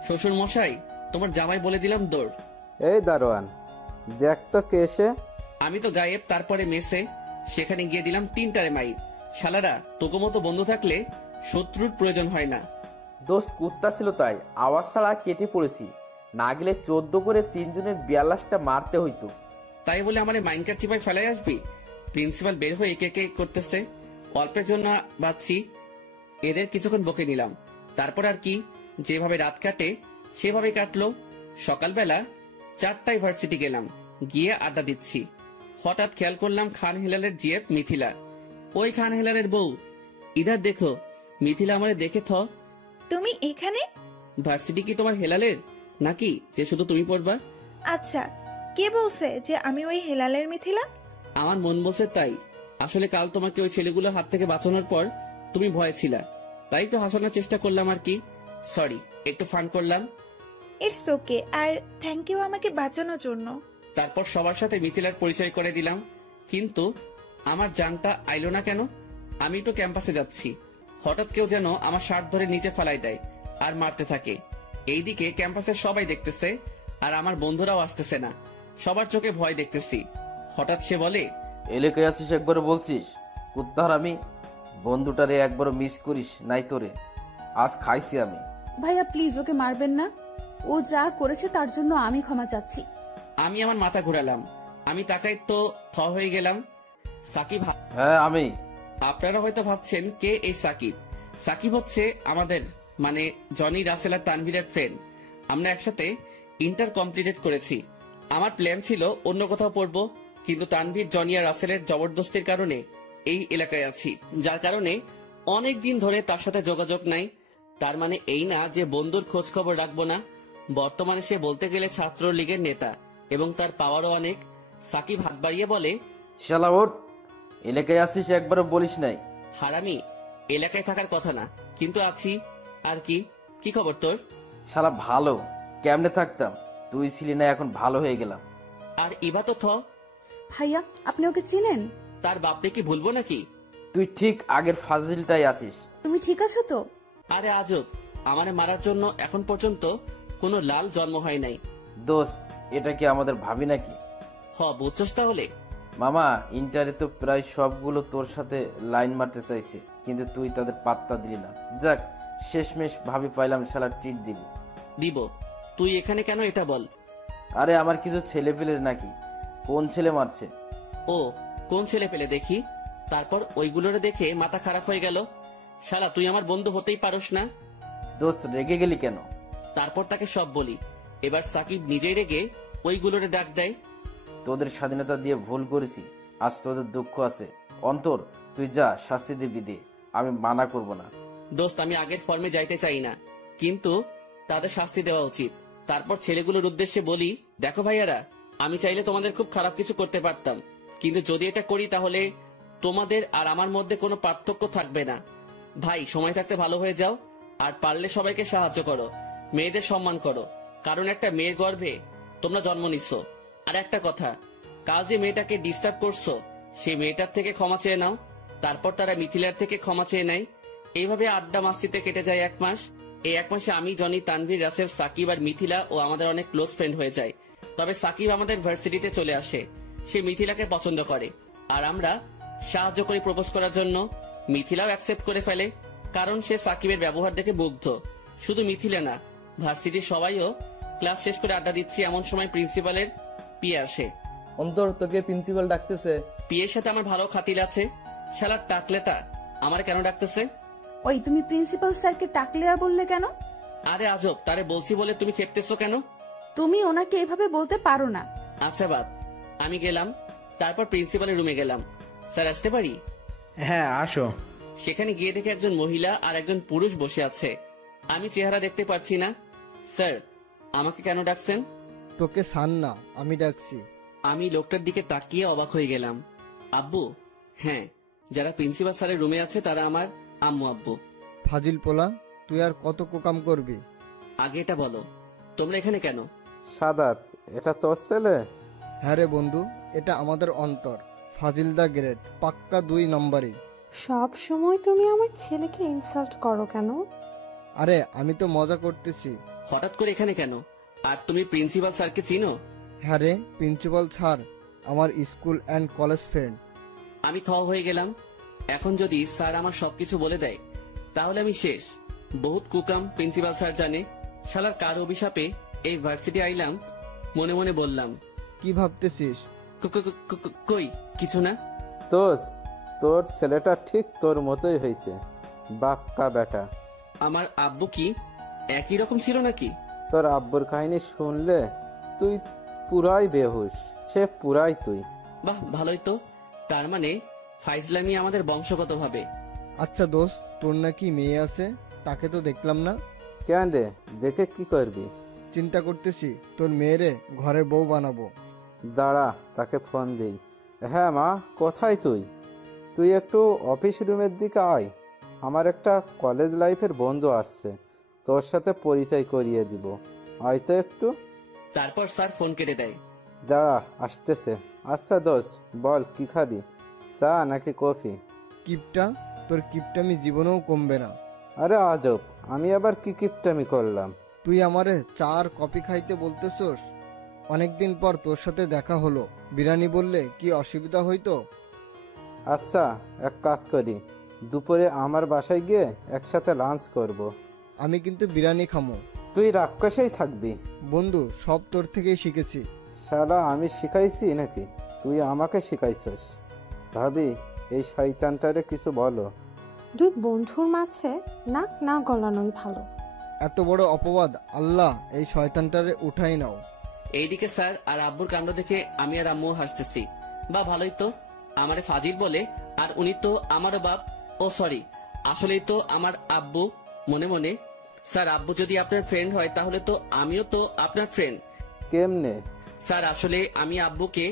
শ্বশুর মশাই, তোমার জামাই বলে দিলাম দৌড়। এই দারোয়ান, দেখ তো কে সে। আমি তো গায়েব। তারপরে মেসে, সেখানে গিয়ে দিলাম তিনটারে মাইর। শালারা, তোকে মতো বন্ধু থাকলে শত্রুর প্রয়োজন হয় না। দোস্ত কুত্তা ছিল তাই আওয়াজ ছাড়া কেটে পড়েছি, না গেলে 14 করে 3 জনের 42টা মারতে হইতো। তাই বলে আমার মাইন্ডকার চিপাই ফেলাই আসবি? প্রিন্সিপাল বের হয়ে একে একে করতেছে। অল্পের জন্য বাঁচছি। এদের কিছুক্ষণ বকে নিলাম। তারপর আর কি, যেভাবে রাত কাটে সেভাবে কাটলো। সকালবেলা 4টায় ভার্সিটি গেলাম, গিয়ে আড্ডা দিচ্ছি। হঠাৎ খেয়াল করলাম খান হেলালের জিএফ মিথিলা। ওই খান হেলালের বউ, ইধার দেখো। মিথিলা আমারে দেখে থ। তুমি এখানে? ভার্সিটি কি তোমার হেলালের নাকি যে শুধু তুমি পড়বা? আচ্ছা, কে বলছে যে আমি ওই হেলালের মিথিলা? আমার মন বলছে তাই। আসলে কাল তোমাকে ওই ছেলেগুলো হাত থেকে বাঁচানোর পর তুমি ভয় ছিলা, তাই তো হাসানোর চেষ্টা করলাম আর কি। সরি, একটু ফান করলাম। ইটস ওকে, আর থ্যাংক ইউ আমাকে বাঁচানোর জন্য। তারপর সবার সাথে মিথিলার পরিচয় করে দিলাম। কিন্তু আমার জানটা আইলো না কেন? আমি তো ক্যাম্পাসে যাচ্ছি, হঠাৎ কেউ যেন আমার শার্ট ধরে নিচে ফালাই দেয় আর মারতে থাকে। এইদিকে ক্যাম্পাসের সবাই দেখতেছে, আর আমার বন্ধুরাও আসতেছে না। সবার চোখে ভয় দেখতেছি। হঠাৎ সে বলে, এলাকায় আসিস একবারও বলছিস? কুত্তার আমি বন্ধুটারে একবারও মিস করিস নাই তোরে? আজ খাইছি আমি। ভাইয়া প্লিজ ওকে মারবেন না, ও যা করেছে তার জন্য আমি ক্ষমা চাচ্ছি। আমি আমার মাথা ঘুরালাম। আমি তাকাই তো থ হয়ে গেলাম। সাকিব। হ্যাঁ আমি। আপনারা হয়তো ভাবছেন কে এই সাকিব? সাকিব হচ্ছে আমাদের মানে জনি, রাসেল আর তানভীরের ফ্রেন্ড। আমরা একসাথে ইন্টার কমপ্লিটেড করেছি। আমার প্ল্যান ছিল অন্য কোথাও পড়বো, কিন্তু তানভীর, জনি আর রাসেলের জবরদস্তির কারণে এই এলাকায় আছি, যার কারণে অনেক দিন ধরে তার সাথে যোগাযোগ নাই। তার মানে এই না যে বন্ধুর খোঁজ খবর রাখবো না। বর্তমানে সে বলতে গেলে ছাত্র লীগের নেতা এবং তার পাওয়ারও অনেক। সাকিব হাত বাড়িয়ে বলে, শালা ওঠ, এলাকায় আসিস একবারও বলিস নাই। হারামি, এলাকায় থাকার কথা না, কিন্তু আছি। আর কি, কি খবর তোর? শালা ভালো কেমনে থাকতাম, তুই ছিলি না, এখন ভালো হয়ে গেলাম। আর ইভা তো থ। ভাইয়া আপনি ওকে চিনেন? তার বাপরে কি ভুলবো নাকি? তুই ঠিক আগের ফাজিলটাই আসিস। তুমি ঠিক আছো তো? আরে আজব, আমারে মারার জন্য এখন পর্যন্ত কোনো লাল জন্ম হয় নাই। দোস্ত, এটা কি আমাদের ভাবি নাকি? বুঝছস তাহলে? মামা, ইন্টারে তো প্রায় সবগুলো তোর সাথে লাইন মারতে চাইছে, কিন্তু তুই তাদের পাত্তা দিলি না। যাক, শেষমেশ ভাবি পাইলাম, শালা ট্রিট দিবি। দিব। তুই এখানে কেন এটা বল। আরে আমার কিছু ছেলে পেলে নাকি? কোন ছেলে মারছে? ও, কোন ছেলে পেলে দেখি। তারপর ওইগুলোরে দেখে মাথা খারাপ হয়ে গেল। শালা তুই আমার বন্ধু হতেই পারোস না। দোস্ত রেগে গেলি কেন? তারপর তাকে সব বলি। এবার সাকিব নিজেই রেগে ওইগুলোরে ডাক দেয়। তোদের স্বাধীনতা দিয়ে ভুল করেছি, আজ তোদের দুঃখ আছে। অন্তর, তুই যা, শাস্তি দিবি দে, আমি মানা করব না। দোস্ত আমি আগের ফর্মে যাইতে চাই না, কিন্তু তাদের শাস্তি দেওয়া উচিত। তারপর ছেলেগুলোর উদ্দেশ্যে বলি, দেখো ভাইয়ারা, আমি চাইলে তোমাদের খুব খারাপ কিছু করতে পারতাম, কিন্তু যদি এটা করি তাহলে তোমাদের আর আমার মধ্যে কোনো পার্থক্য থাকবে না। ভাই, সময় থাকতে ভালো হয়ে যাও, আর পারলে সবাইকে সাহায্য করো, মেয়েদের সম্মান করো, কারণ একটা মেয়ের গর্ভে তোমরা জন্ম নিচ্ছ। আর একটা কথা, কাল যে মেয়েটাকে ডিস্টার্ব করছো সেই মেয়েটার থেকে ক্ষমা চেয়ে নাও। তারপর তারা মিথিলার থেকে ক্ষমা চেয়ে নেয়। এইভাবে আড্ডা মাস্তিতে কেটে যায় 1 মাস। এই 1 মাসে আমি, জনি, তানভীর, রাসেল, সাকিব আর মিথিলা ও আমাদের অনেক ক্লোজ ফ্রেন্ড হয়ে যায়। তবে সাকিব আমাদের ভার্সিটিতে চলে আসে। সে মিথিলাকে পছন্দ করে, আর আমরা সাহায্য করি প্রপোজ করার জন্য। মিথিলাও অ্যাকসেপ্ট করে ফেলে, কারণ সে সাকিবের ব্যবহার দেখে মুগ্ধ। শুধু মিথিলা না, ভার্সিটির সবাইও ক্লাস শেষ করে আড্ডা দিচ্ছি, এমন সময় প্রিন্সিপালের পিয়ে আসে। অন্তর, তোকে প্রিন্সিপাল ডাকতেছে। পিয়ের সাথে আমার ভালো খাতির আছে। শালার টাকলেটা আমার কেন ডাকতেছে? ওই, তুমি প্রিন্সিপাল স্যারকে টাকলিয়া বললে কেন? আরে আজব, তারে বলছি বলে তুমি খেপতেছো কেন? তুমি ওনাকে এভাবে বলতে পারো না। আচ্ছা বাদ, আমি গেলাম। তারপর প্রিন্সিপালের রুমে গেলাম। স্যার আসতে পারি? হ্যাঁ আসো। সেখানে গিয়ে দেখে একজন মহিলা আর একজন পুরুষ বসে আছে। আমি চেহারা দেখতে পারছি না। স্যার, আমাকে কেন ডাকছেন? তোকে সান না, আমি ডাকছি। আমি লোকটার দিকে তাকিয়ে অবাক হয়ে গেলাম। আব্বু? হ্যাঁ, যারা প্রিন্সিপাল স্যারের রুমে আছে তারা আমার আম্মু আব্বু। ফাজিল পোলা, তুই আর কত কোকাম করবি? আগে এটা বলো, তোমরা এখানে কেন? সাদাত, এটা তোর ছেলে? হ্যাঁ রে বন্ধু, এটা আমাদের অন্তর, ফাজিল দা গ্রেট, পাক্কা 2 নম্বরই। সব সময় তুমি আমার ছেলেকে ইনসাল্ট করো কেন? আরে আমি তো মজা করতেছি। হঠাৎ করে এখানে কেন? আর তুমি প্রিন্সিপাল স্যারকে চিনো? হ্যাঁ রে, প্রিন্সিপাল স্যার আমার স্কুল অ্যান্ড কলেজ ফ্রেন্ড। আমি থ হয়ে গেলাম। এখন যদি স্যার আমার সবকিছু বলে দেয় তাহলে আমি শেষ। বহুত কুকাম প্রিন্সিপাল স্যার জানে। শালার কার অভিশাপে এই ভার্সিটি আইলাম। মনে মনে বললাম, কি ভাবতেছিস? কই কিছু না। তোর ছেলেটা ঠিক তোর মতোই হয়েছে, বাক্কা বেটা। আমার আব্বু কি একই রকম ছিল নাকি? তোর আব্বুর কাহিনী শুনলে তুই পুরাই বেহুশ, সে পুরাই তুই। বাহ, ভালোই তো। তার মানে ফাইজলামি আমাদের বংশগতভাবে। আচ্ছা দোস্ত, তোর নাকি মেয়ে আছে, তাকে তো দেখলাম না। কেন রে, দেখে কি করবি? চিন্তা করতেছি তোর মেয়েরে ঘরে বউ বানাবো। দাঁড়া, তাকে ফোন দিই। হ্যাঁ মা, কোথায় তুই? তুই একটু অফিস রুমের দিকে আয়, আমার একটা কলেজ লাইফের বন্ধু আসছে, তোর সাথে পরিচয় করিয়ে দিব, আয় তো একটু। তারপর স্যার ফোন কেটে দেয়। দাঁড়া, আসতেছে। আচ্ছা দোস্ত, বল কি খাবি, চা নাকি কফি? কিপটা, তোর কিপটামি জীবনেও কমবে না। আরে আজব, আমি আবার কি কিপটামি করলাম? তুই আমারে চা আর কফি খাইতে বলতেছোস? অনেকদিন পর তোর সাথে দেখা হলো, বিরিয়ানি বললে কি অসুবিধা হইতো? আচ্ছা, এক কাজ করি, দুপুরে আমার বাসায় গিয়ে একসাথে লাঞ্চ করব। আমি কিন্তু বিরিয়ানি খামো। তুই রাক্ষসেই থাকবি। বন্ধু, সব তোর থেকেই শিখেছি। শালা আমি শিখাইছি নাকি? তুই আমাকে শিখাইছস? ভাবি, এই শয়তানটারে কিছু বলো। দুই বন্ধুর মাঝে নাক না গলানোই ভালো। এত বড় অপবাদ, আল্লাহ এই শয়তানটারে উঠাই নাও। এইদিকে স্যার আর আব্বুর কাণ্ড দেখে আমি আর আম্মু হাসতেছি। বা ভালোই তো, আমারে ফাজিল বলে, আর উনি তো আমারও বাপ। ও সরি, আসলেই তো আমার আব্বু। মনে মনে, স্যার আব্বু যদি আপনার ফ্রেন্ড হয় তাহলে তো আমিও তো আপনার ফ্রেন্ড। কেমনে? স্যার আসলে আমি আব্বুকে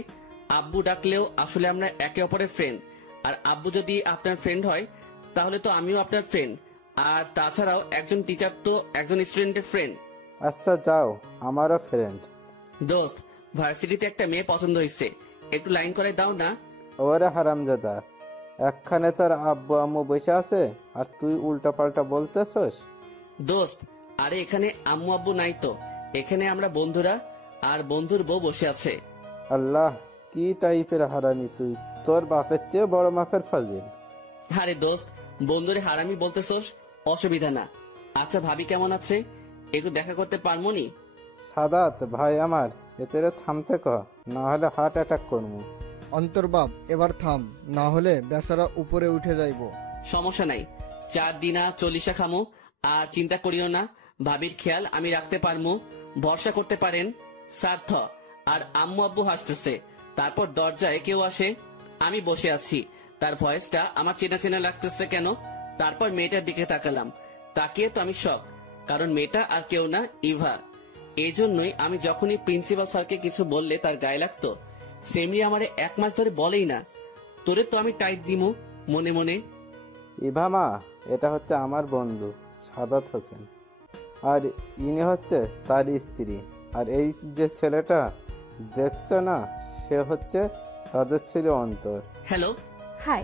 আব্বু ডাকলেও আসলে আমরা একে অপরের ফ্রেন্ড। আর আব্বু যদি আপনার ফ্রেন্ড হয় তাহলে তো আমিও আপনার ফ্রেন্ড। আর তাছাড়াও একজন টিচার তো একজন স্টুডেন্টের ফ্রেন্ড। আচ্ছা যাও, আমারও ফ্রেন্ড। দোস্ত, ভার্সিটিতে একটা মেয়ে পছন্দ হয়েছে, একটু লাইন করে দাও না। ওরে হারামজাদা, একখানে তোর আব্বু আম্মু বসে আছে আর তুই উল্টা পাল্টা বলতেছস? দোস্ত, আরে এখানে আম্মু আব্বু নাই তো, এখানে আমরা বন্ধুরা আর বন্ধুর বউ বসে আছে। আল্লাহ, কি টাইপের হারামি তুই, তোর বাপের চেয়ে বড় মাপের ফাজিল। আরে দোস্ত, বন্ধুরে হারামি বলতেছোস, অসুবিধা না। আচ্ছা ভাবি কেমন আছে, একটু দেখা করতে পারমনি? সাদাত ভাই আমার, এতে থামতে কহ, না হলে হার্ট অ্যাটাক করবো। অন্তর্বাব এবার থাম, না হলে বেচারা উপরে উঠে যাইব। সমস্যা নাই, 4 দিনা 40 খামু। আর চিন্তা করিও না, ভাবির খেয়াল আমি রাখতে পারমু, ভরসা করতে পারেন। সার্থ। আর আম্মু আব্বু হাসতেছে। তারপর দরজায় কেউ আসে, আমি বসে আছি। তার ভয়েসটা আমার চেনা চেনা লাগতেছে কেন। তারপর মেয়েটার দিকে তাকালাম, তাকিয়ে তো আমি শক, কারণ মেয়েটা আর কেউ না, ইভা। এই জন্যই আমি যখনই প্রিন্সিপাল স্যারকে কিছু বললে তার গায়ে লাগতো, সেমনি আমারে 1 মাস ধরে বলেই না, তোরে তো আমি টাইট দিমু মনে মনে। ইভা মা, এটা হচ্ছে আমার বন্ধু সাদাত হোসেন, আর ইনি হচ্ছে তার স্ত্রী। আর এই যে ছেলেটা দেখছো না, সে হচ্ছে তাদের ছেলে অন্তর। হ্যালো। হাই।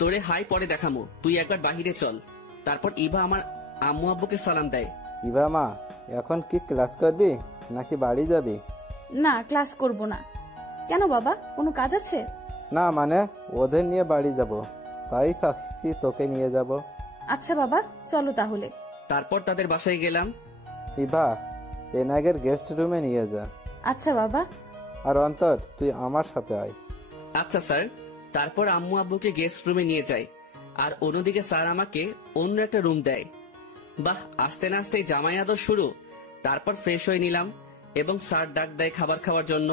তোরে হাই পরে দেখামু, তুই একবার বাহিরে চল। তারপর ইভা আমার আম্মু আব্বুকে সালাম দেয়। ইভা মা, এখন কি ক্লাস করবি নাকি বাড়ি যাবি? না, ক্লাস করব না। কেন বাবা, কোনো কাজ আছে? না মানে ওদের নিয়ে বাড়ি যাব, তাই চাচ্ছি তোকে নিয়ে যাব। আচ্ছা বাবা, চলো তাহলে। তারপর তাদের বাসায় গেলাম। ইভা, এনাগের গেস্ট রুমে নিয়ে যা। আচ্ছা বাবা। আর অন্তর, তুই আমার সাথে আয়। আচ্ছা স্যার। তারপর আম্মু আব্বুকে গেস্ট রুমে নিয়ে যায়, আর অন্যদিকে স্যার আমাকে অন্য একটা রুম দেয়। বাহ, আসতে না আসতেই জামাই আদর শুরু। তারপর ফ্রেশ হয়ে নিলাম এবং স্যার ডাক দেয় খাবার খাওয়ার জন্য।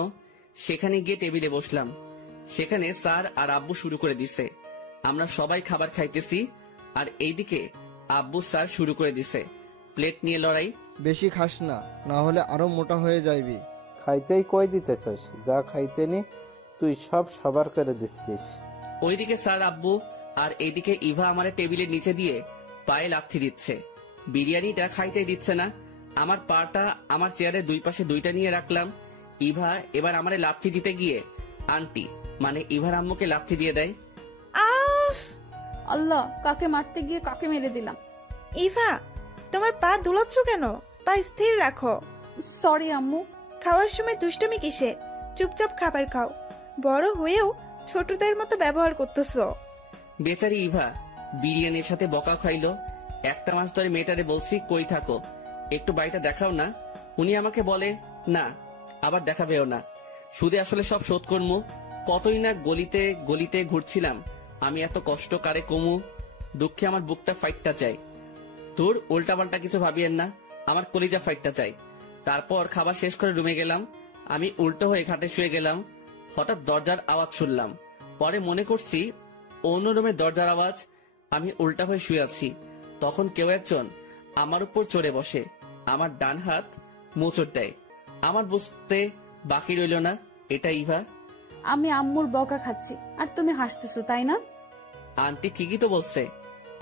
সেখানে গিয়ে টেবিলে বসলাম। সেখানে স্যার আর আব্বু শুরু করে দিছে। আমরা সবাই খাবার খাইতেছি, আর এইদিকে আব্বু স্যার শুরু করে দিছে প্লেট নিয়ে লড়াই। বেশি খাস না, না হলে আরো মোটা হয়ে যাইবি। খাইতেই কই দিতেছস, যা খাইতে নি তুই সব সবার করে দিচ্ছিস। ওইদিকে স্যার আব্বু, আর এইদিকে ইভা আমারে টেবিলের নিচে দিয়ে পায়ে লাথি দিচ্ছে। বিরিয়ানিটা খাইতে দিচ্ছে না। আমার পাটা আমার চেয়ারের দুই পাশে দুইটা নিয়ে রাখলাম। ইভা এবার আমারে লাথি দিতে গিয়ে আন্টি মানে ইভার আম্মুকে লাথি দিয়ে দেয়। আউস! আল্লাহ, কাকে মারতে গিয়ে কাকে মেরে দিলাম। ইভা, তোমার পা দুলাচ্ছ কেন? পা স্থির রাখো। সরি আম্মু। খাওয়ার সময় দুষ্টুমি কিসে? চুপচাপ খাবার খাও। বড় হয়েও ছোটদের মতো ব্যবহার করতেছো। বেচারি ইভা বিরিয়ানির সাথে বকা খাইলো। 1 মাস ধরে মেয়েটারে বলছি কই থাকো, একটু বাড়িটা দেখাও না। উনি আমাকে বলে না, আবার দেখাবেও না। শুধু আসলে সব শোধ করমু। কতই না গলিতে গলিতে ঘুরছিলাম। আমি এত কষ্ট কারে কমু। দুঃখে আমার বুকটা ফাইটটা চাই। তোর উল্টাপাল্টা কিছু ভাবিয়েন না, আমার কলিজা ফাইটটা চাই। তারপর খাবার শেষ করে রুমে গেলাম। আমি উল্টো হয়ে খাটে শুয়ে গেলাম। হঠাৎ দরজার আওয়াজ শুনলাম। পরে মনে করছি অন্য রুমের দরজার আওয়াজ। আমি উল্টা হয়ে শুয়ে আছি। তখন কেউ একজন আমার উপর চড়ে বসে, আমার ডান হাত মোচড় দেয়। আমার বুঝতে বাকি রইল না এটা ইভা। আমি আম্মুর বকা খাচ্ছি আর তুমি হাসতেছো, তাই না? আন্টি ঠিকই তো বলছে।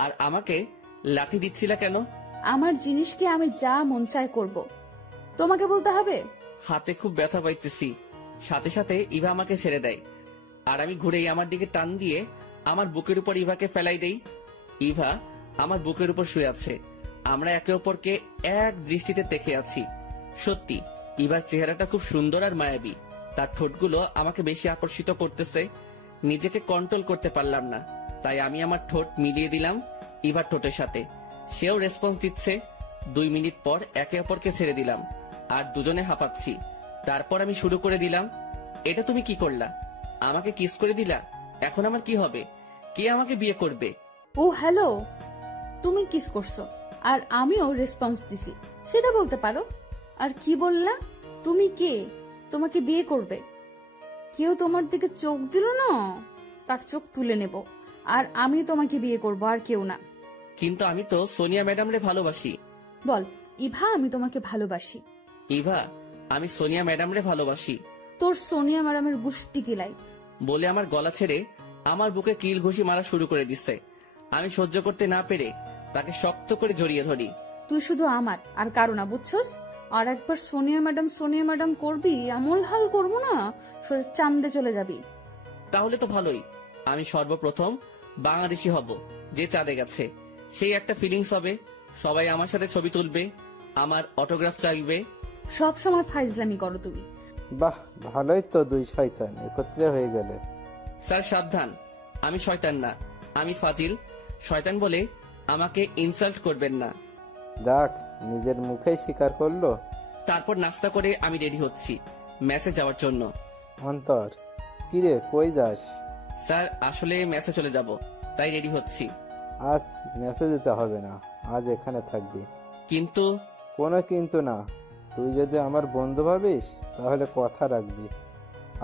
আর আমাকে লাঠি দিচ্ছিল কেন? আমার জিনিসকে আমি যা মন চায় করব, তোমাকে বলতে হবে? হাতে খুব ব্যথা পাইতেছি। সাথে সাথে ইভা আমাকে ছেড়ে দেয়, আর আমি ঘুরেই আমার দিকে টান দিয়ে আমার বুকের উপর ইভাকে ফেলাই দেই। ইভা আমার বুকের উপর শুয়ে আছে। আমরা একে অপরকে এক দৃষ্টিতে দেখে আছি। সত্যি ইভার চেহারাটা খুব সুন্দর আর মায়াবী। তার ঠোঁটগুলো আমাকে বেশি আকর্ষিত করতেছে। নিজেকে কন্ট্রোল করতে পারলাম না, তাই আমি আমার ঠোঁট মিলিয়ে দিলাম ইভার ঠোঁটের সাথে। সেও রেসপন্স দিচ্ছে। 2 মিনিট পর একে অপরকে ছেড়ে দিলাম, আর দুজনে হাঁপাচ্ছি। তারপর আমি শুরু করে দিলাম, এটা তুমি কি করলা? আমাকে কিস করে দিলা। এখন আমার কি হবে? কে আমাকে বিয়ে করবে? ও হ্যালো, তুমি কিস করছো আর আমিও রেসপন্স দিছি, সেটা বলতে পারো। আর কি বললা? তুমি কে? তোমাকে বিয়ে করবে? কেউ তোমার দিকে চোখ দিল না, তার চোখ তুলে নেব। আর আমি তোমাকে বিয়ে করব, আর কেউ না। কিন্তু আমি তো সোনিয়া ম্যাডাম রে ভালোবাসি। বল ইভা, আমি তোমাকে ভালোবাসি। ইভা, আমি সোনিয়া ম্যাডাম রে ভালোবাসি। তোর সোনিয়া ম্যাডামের গুষ্টি কিলাই বলে আমার গলা ছেড়ে আমার বুকে কিল ঘুষি মারা শুরু করে দিচ্ছে। আমি সহ্য করতে না পেরে তাকে শক্ত করে জড়িয়ে ধরি। তুই শুধু আমার আর কারো না, বুঝছস? আর একবার সোনিয়া ম্যাডাম করবি, আমল হাল করবো না, সোজা চান্দে চলে যাবি। তাহলে তো ভালোই। আমি সর্বপ্রথম বাংলাদেশি হব যে চাঁদে গেছে। সেই একটা ফিলিংস হবে। সবাই আমার সাথে ছবি তুলবে, আমার অটোগ্রাফ চাইবে। সব সময় ফাইজলামি করো তুমি। বাহ, ভালোই তো, 2 শয়তান একত্রে হয়ে গেলে। স্যার সাবধান, আমি শয়তান না, আমি ফাজিল। শয়তান বলে আমাকে ইনসাল্ট করবেন না। যাক, নিজের মুখেই স্বীকার করলো। তারপর নাস্তা করে আমি রেডি হচ্ছি মেসে যাওয়ার জন্য। অন্তর, কিরে কই যাস? স্যার আসলে মেসে চলে যাব, তাই রেডি হচ্ছি। আজ মেসেজ দিতে হবে না, আজ এখানে থাকবি। কিন্তু কোনো কিন্তু না, তুই যদি আমার বন্ধু ভাবিস তাহলে কথা রাখবি,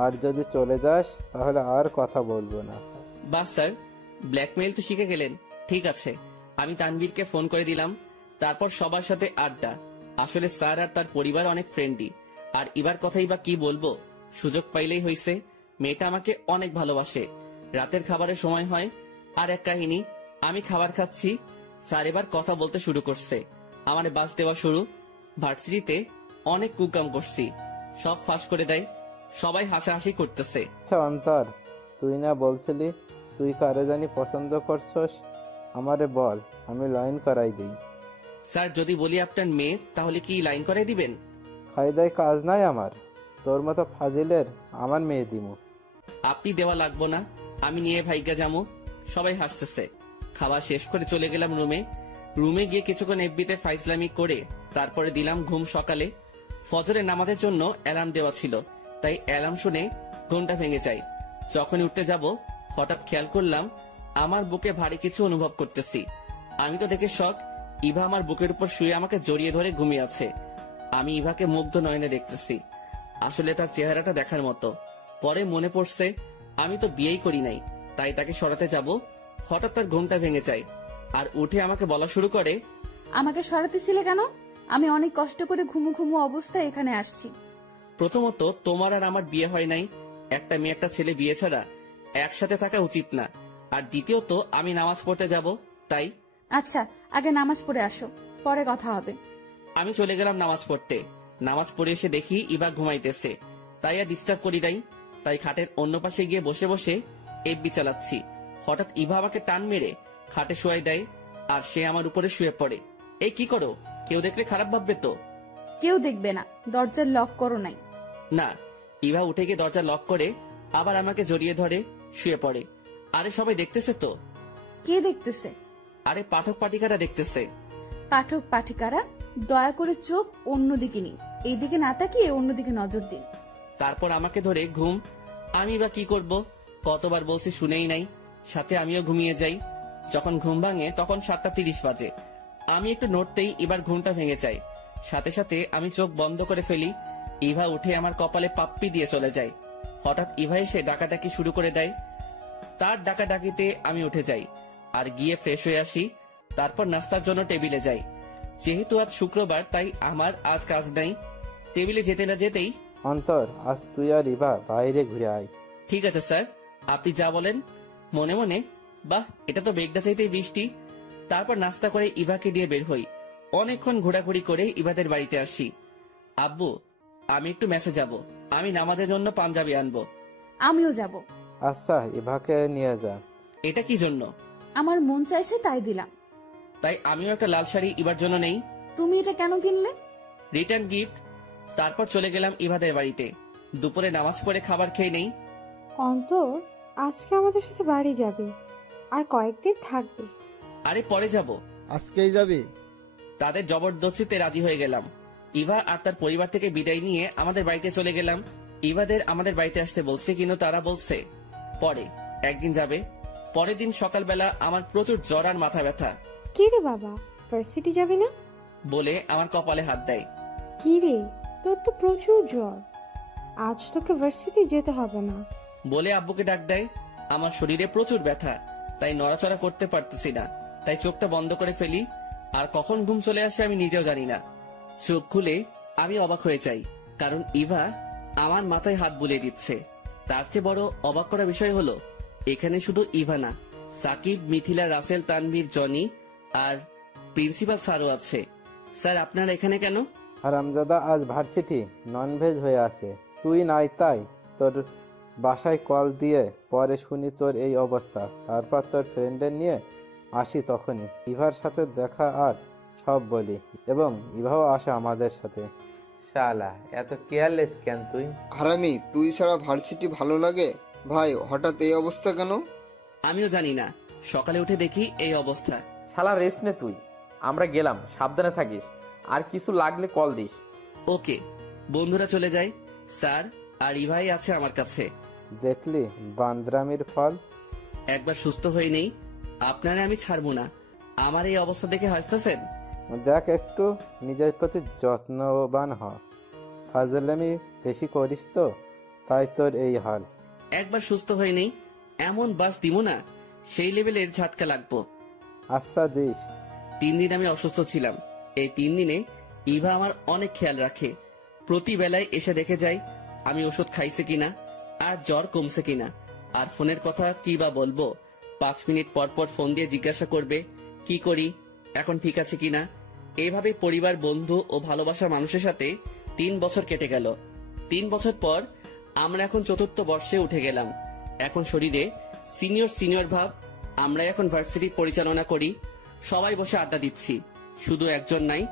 আর যদি চলে যাস তাহলে আর কথা বলবো না। বাস স্যার, ব্ল্যাকমেইল তো শিখে গেলেন। ঠিক আছে, আমি তানভীরকে ফোন করে দিলাম, তারপর সবার সাথে আড্ডা। আসলে স্যার আর তার পরিবার অনেক ফ্রেন্ডলি, আর এবার কথাই বা কি বলবো, সুযোগ পাইলেই হইছে। মেয়েটা আমাকে অনেক ভালোবাসে। রাতের খাবারের সময় হয়, আর এক কাহিনী, আমি খাবার খাচ্ছি, স্যার এবার কথা বলতে শুরু করছে, আমারে বাস দেওয়া শুরু। ভার্সিটিতে অনেক কুকাম করছি, সব ফাঁস করে দেয়, সবাই হাসাহাসি করতেছে। আচ্ছা অন্তর, তুই না বলছিলি তুই কারে জানি পছন্দ করছস? আমারে বল, আমি লাইন করাই দিই। স্যার যদি বলি আপনার মেয়ে, তাহলে কি লাইন করাই দিবেন? খাইদাই কাজ নাই আমার, তোর মতো ফাজিলের আমার মেয়ে দিমু। আপনি দেওয়া লাগবো না, আমি নিয়ে ভাইগা যামু। সবাই হাসতেছে। খাওয়া শেষ করে চলে গেলাম রুমে গিয়ে কিছুক্ষণ এফবিতে ফাইজলামি করে তারপরে দিলাম ঘুম। সকালে ফজরের নামাজের জন্য অ্যালার্ম দেওয়া ছিল, তাই অ্যালার্ম শুনে ঘুমটা ভেঙে যায়। যখন উঠতে যাব হঠাৎ খেয়াল করলাম আমার বুকে ভারী কিছু অনুভব করতেছি। আমি তো দেখে শক, ইভা আমার বুকের উপর শুয়ে আমাকে জড়িয়ে ধরে ঘুমিয়ে আছে। আমি ইভাকে মুগ্ধ নয়নে দেখতেছি। আসলে তার চেহারাটা দেখার মতো। পরে মনে পড়ছে আমি তো বিয়েই করি নাই, তাই তাকে সরাতে যাব। হঠাৎ তার ঘুমটা ভেঙে যায় আর উঠে আমাকে বলা শুরু করে, আমাকে সরাতে ছিলে কেন? আমি অনেক কষ্ট করে ঘুমু ঘুমু অবস্থায় এখানে আসছি। প্রথমত তোমার আর আমার বিয়ে হয় নাই, একটা মেয়ে একটা ছেলে বিয়ে ছাড়া একসাথে থাকা উচিত না। আর দ্বিতীয়ত আমি নামাজ পড়তে যাব, তাই। আচ্ছা, আগে নামাজ পড়ে আসো, পরে কথা হবে। আমি চলে গেলাম নামাজ পড়তে। নামাজ পড়ে এসে দেখি ইভা ঘুমাইতেছে, তাই আর ডিস্টার্ব করি নাই। তাই খাটের অন্য পাশে গিয়ে বসে বসে এফবি চালাচ্ছি। হঠাৎ ইভা আমাকে টান মেরে খাটে শোয়াই দেয়, আর সে আমার উপরে শুয়ে পড়ে। এই কি করো? কেউ দেখলে খারাপ ভাববে তো? কেউ দেখবে না, দরজার লক করো নাই? না। ইভা উঠে গিয়ে দরজা লক করে আবার আমাকে জড়িয়ে ধরে শুয়ে পড়ে। আরে সবাই দেখতেছে তো? কে দেখতেছে? আরে পাঠক পাঠিকারা দেখতেছে। পাঠক পাঠিকারা? দয়া করে চোখ অন্যদিকে নিন, এইদিকে না তাকিয়ে অন্যদিকে নজর দিন। তারপর আমাকে ধরে ঘুম। আমি বা কি করব? কতবার বলছি শুনেই নাই, সাথে আমিও ঘুমিয়ে যাই। যখন ঘুম ভাঙে তখন 7:30 বাজে। আমি একটু নড়তেই এবার ঘুমটা ভেঙে যায়। সাথে সাথে আমি চোখ বন্ধ করে ফেলি। ইভা উঠে আমার কপালে পাপ্পি দিয়ে চলে যায়। হঠাৎ ইভা এসে ডাকাডাকি শুরু করে দেয়। তার ডাকাডাকিতে আমি উঠে যাই আর গিয়ে ফ্রেশ হয়ে আসি। তারপর নাস্তার জন্য টেবিলে যাই। যেহেতু আজ শুক্রবার, তাই আমার আজ কাজ নাই। টেবিলে যেতে না যেতেই, অন্তর, আজ তুই আর ইভা বাইরে ঘুরে আয়। ঠিক আছে স্যার, আপনি যা বলেন। মনে মনে, বাহ, এটা তো বেগটা চাইতেই বৃষ্টি। তারপর নাস্তা করে ইভাকে দিয়ে বের হই। অনেকক্ষণ ঘোরাঘুরি করে ইভাদের বাড়িতে আসি। আব্বু, আমি একটু মেসে যাব, আমি নামাজের জন্য পাঞ্জাবি আনবো। আমিও যাব। আচ্ছা, ইভাকে নিয়ে যা। এটা কি জন্য? আমার মন চাইছে তাই দিলাম। তাই আমিও একটা লাল শাড়ি ইভার জন্য নেই। তুমি এটা কেন কিনলে? Return gift. তারপর চলে গেলাম ইভাদের বাড়িতে। দুপুরে নামাজ পড়ে খাবার খেয়ে নেই। অন্তর আজকে আমাদের সাথে বাড়ি যাবে আর কয়েকদিন থাকবে। আরে পরে যাব। আজকেই যাবি? তাদের জবরদস্তিতে রাজি হয়ে গেলাম। ইভা আর তার পরিবার থেকে বিদায় নিয়ে আমাদের বাড়িতে চলে গেলাম। ইভাদের আমাদের বাড়িতে আসতে বলছে, কিন্তু তারা বলছে পরে একদিন যাবে। পরের দিন সকালবেলা আমার প্রচুর জ্বর আর মাথা ব্যথা। কি রে বাবা, ভার্সিটি যাবে না? বলে আমার কপালে হাত দেয়। কি রে, তোর তো প্রচুর জ্বর, আজ তোকে ভার্সিটি যেতে হবে না বলে আব্বুকে ডাক দেয়। আমার শরীরে প্রচুর ব্যথা, তাই নড়াচড়া করতে পারতেছি না। তাই চোখটা বন্ধ করে ফেলি, আর কখন ঘুম চলে আসে আমি নিজেও জানি না। চোখ খুলে আমি অবাক হয়ে যাই, কারণ ইভা আমার মাথায় হাত বুলিয়ে দিচ্ছে। তার চেয়ে বড় অবাক করা বিষয় হলো, এখানে শুধু ইভা না, সাকিব, মিথিলা, রাসেল, তানভীর, জনি আর প্রিন্সিপাল স্যারও আছে। স্যার, আপনারা এখানে কেন? হারামজাদা, আজ ভার্সিটি ননভেজ হয়ে আছে, তুই নাই, তাই তোর বাসায় কল দিয়ে পরে শুনি তোর এই অবস্থা। তারপর তোর ফ্রেন্ডের নিয়ে আসি, তখনই ইভার সাথে দেখা আর সব বলি, এবং ইভাও আসে আমাদের সাথে। শালা, এত কেয়ারলেস কেন তুই? হারামি, তুই ছাড়া ভার্সিটি ভালো লাগে? ভাই, হঠাৎ এই অবস্থা কেন? আমিও জানি না, সকালে উঠে দেখি এই অবস্থা। শালা রেস্ট নে তুই, আমরা গেলাম, সাবধানে থাকিস, আর কিছু লাগলে কল দিস। ওকে। বন্ধুরা চলে যায়। স্যার আর ইভাই আছে আমার কাছে। দেখলি বান্দ্রামির ফল। একবার সুস্থ হয়ে নেই, আপনারে আমি ছাড়বো না। আমার এই অবস্থা দেখে হাসতেছেন? দেখ, একটু নিজের প্রতি যত্নবান হ। ফাজলামি বেশি করিস তো, তাই তোর এই হাল। একবার সুস্থ হয়ে নেই, এমন বাস দিব না সেই লেভেলের ঝাটকা লাগবো। আচ্ছা দিস। 3 দিন আমি অসুস্থ ছিলাম। এই 3 দিনে ইভা আমার অনেক খেয়াল রাখে। প্রতি বেলায় এসে দেখে যায় আমি ওষুধ খাইছে কিনা, আর জ্বর কমছে কিনা। আর ফোনের কথা কি বা বলবো, 5 মিনিট পর পর ফোন দিয়ে জিজ্ঞাসা করবে কি করি, এখন ঠিক আছে কিনা। এইভাবে পরিবার, বন্ধু ও ভালোবাসার মানুষের সাথে 3 বছর কেটে গেল। 3 বছর পর আমরা এখন 4র্থ বর্ষে উঠে গেলাম। এখন শরীরে সিনিয়র ভাব। আমরা এখন ভার্সিটি পরিচালনা করি। সবাই বসে আড্ডা দিচ্ছি, শুধু একজন নাই,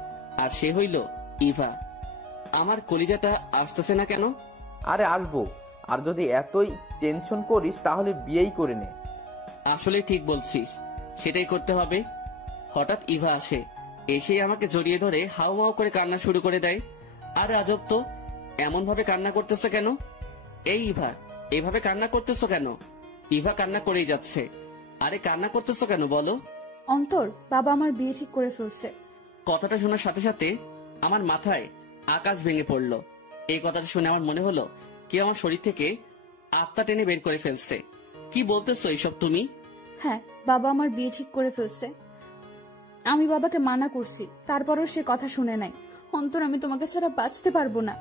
আর সে হইল ইভা। আমার কলিজাটা আসতেছে না কেন? আরে আসবো, আর যদি এতই টেনশন করিস তাহলে বিয়েই করে নে। আসলে ঠিক বলছিস, সেটাই করতে হবে। হঠাৎ ইভা আসে, এসেই আমাকে জড়িয়ে ধরে হাউমাউ করে কান্না শুরু করে দেয়। আরে আজব তো, এমন ভাবে কান্না করতেছে কেন? এই ইভা, এভাবে কান্না করতেছো কেন? ইভা কান্না করেই যাচ্ছে। আরে কান্না করতেছো কেন বলো? অন্তর, বাবা আমার বিয়ে ঠিক করে ফেলছে। কথাটা শোনার সাথে সাথে আমার মাথায় আকাশ ভেঙে পড়ল। এই কথাটা শুনে আমার মনে হলো কেউ আমার শরীর থেকে আত্মা টেনে বের করে ফেলছে। কি বলতেছো এইসব তুমি? হ্যাঁ, বাবা আমার বিয়ে ঠিক করে ফেলছে। আমি বাবাকে মানা করছি, তারপরও সে কথা শুনে নাই। অন্তর, আমি তোমাকে ছাড়া বাঁচতে পারবো না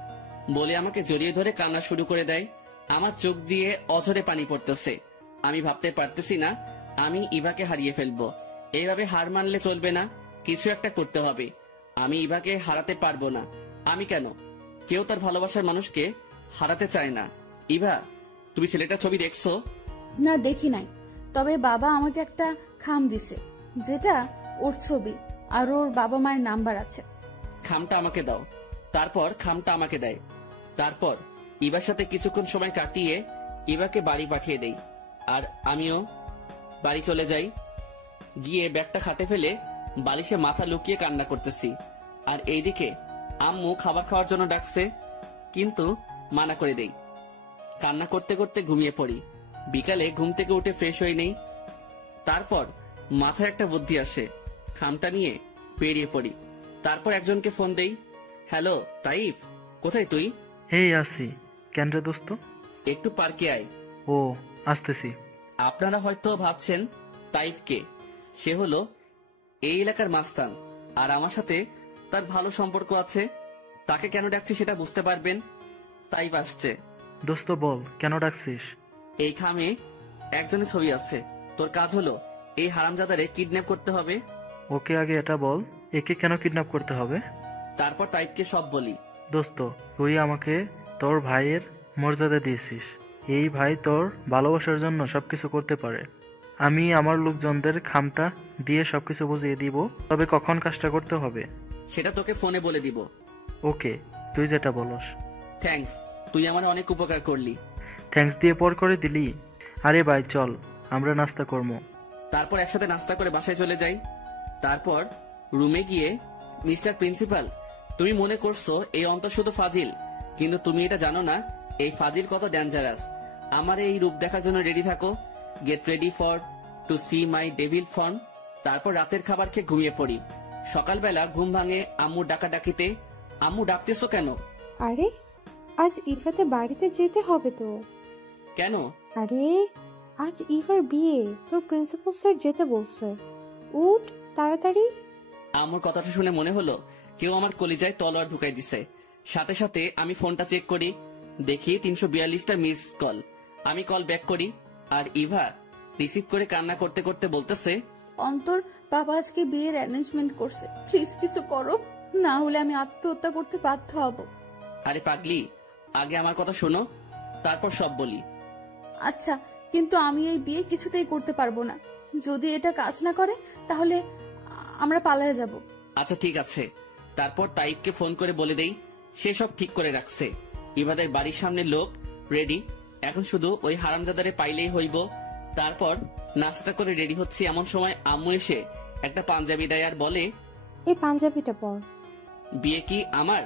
বলে আমাকে জড়িয়ে ধরে কান্না শুরু করে দেয়। আমার চোখ দিয়ে অঝরে পানি পড়তেছে। আমি ভাবতে পারতেছি না আমি ইভাকে হারিয়ে ফেলবো। এইভাবে হার মানলে চলবে না, কিছু একটা করতে হবে। আমি ইভাকে হারাতে পারবো না। আমি কেন? কেউ তার ভালোবাসার মানুষকে হারাতে চায় না। ইভা, তুমি ছেলেটার ছবি দেখছো? না, দেখি নাই। তবে বাবা আমাকে একটা খাম দিছে, যেটা ওর ছবি আর ওর বাবা মায়ের নাম্বার আছে। খামটা আমাকে দাও। তারপর খামটা আমাকে দেয়। তারপর ইভার সাথে কিছুক্ষণ সময় কাটিয়ে ইভাকে বাড়ি পাঠিয়ে দেই, আর আমিও বাড়ি চলে যাই। গিয়ে ব্যাগটা খাটে ফেলে বালিশে মাথা লুকিয়ে কান্না করতেছি। আর এইদিকে আম্মু খাবার খাওয়ার জন্য ডাকছে, কিন্তু মানা করে দেই। কান্না করতে করতে ঘুমিয়ে পড়ি। বিকালে ঘুম থেকে উঠে ফ্রেশ হয়ে নেই। তারপর মাথায় একটা বুদ্ধি আসে, খামটা নিয়ে বেরিয়ে পড়ি। তারপর একজনকে ফোন দেই। হ্যালো তাইফ, কোথায় তুই? এই আছি। কেন রে দোস্ত? একটু পার্কে আয়। ও, আসতেছি। আপনারা হয়তো ভাবছেন তাইফ কে। সে হলো এই এলাকার মাস্তান, আর আমার সাথে তার ভালো সম্পর্ক আছে। তাকে কেন ডাকছি সেটা বুঝতে পারবেন। তাইফ আসছে। দোস্ত বল, কেন ডাকছিস? এই খামে একজনের ছবি আছে। তোর কাজ হলো এই হারামজাদারে কিডন্যাপ করতে হবে। ওকে আগে এটা বল, একে কেন কিডন্যাপ করতে হবে? তারপর তাইফকে সব বলি। দোস্ত, তুই আমাকে তোর ভাইয়ের মর্যাদা দিয়েছিস। এই ভাই তোর ভালোবাসার জন্য সবকিছু করতে পারে। আমি আমার লোকজনদের খামটা দিয়ে সবকিছু বুঝিয়ে দিব, তবে কখন কাজটা করতে হবে সেটা তোকে ফোনে বলে দিব। ওকে, তুই যেটা বলস। থ্যাঙ্কস, তুই আমার অনেক উপকার করলি। থ্যাঙ্কস দিয়ে পর করে দিলি? আরে ভাই চল, আমরা নাস্তা করবো। তারপর একসাথে নাস্তা করে বাসায় চলে যাই। তারপর রুমে গিয়ে, মিস্টার প্রিন্সিপাল, তুমি মনে করছো এই অন্তর শুধু ফাজিল, কিন্তু তুমি এটা জানো না এই ফাজিল কত ডেঞ্জারাস। আমার এই রূপ দেখার জন্য রেডি থাকো। Get ready for to see my devil form. তারপর রাতের খাবার খেয়ে ঘুমিয়ে পড়ি। সকালবেলা ঘুম ভাঙে আম্মুর ডাকাডাকিতে। আম্মু ডাকতেছো কেন? আরে আজ ইফাতে বাড়িতে যেতে হবে তো। কেন? আরে আজ ইফার বিয়ে, তোর প্রিন্সিপাল স্যার যেতে বলছে। উঠ তাড়াতাড়ি। আম্মুর কথাটা শুনে মনে হলো কেউ আমার কলিজায় তলোয়ার ঢুকাই দিছে। সাথে সাথে আমি ফোনটা চেক করি, দেখি 342টা মিস কল। আমি কল ব্যাক করি, আর ইভা রিসিভ করে কান্না করতে করতে বলতেছে, অন্তর, বাবা আজকে বিয়ের অ্যারেঞ্জমেন্ট করছে, প্লিজ কিছু করো, না হলে আমি আত্মহত্যা করতে বাধ্য হব। আরে পাগলি, আগে আমার কথা শোনো, তারপর সব বলি। আচ্ছা, কিন্তু আমি এই বিয়ে কিছুতেই করতে পারবো না। যদি এটা কাজ না করে তাহলে আমরা পালায়ে যাব। আচ্ছা ঠিক আছে। তারপর তাইবকে ফোন করে বলে দেই, সে সব ঠিক করে রাখছে। ইবাদের বাড়ির সামনে লোক রেডি, এখন শুধু ওই হারামজাদারে পাইলেই হইব। তারপর নাস্তা করে রেডি হচ্ছে, এমন সময় আম্মু এসে একটা পাঞ্জাবি দেয় আর বলে, এই পাঞ্জাবিটা পর। বিয়ে কি আমার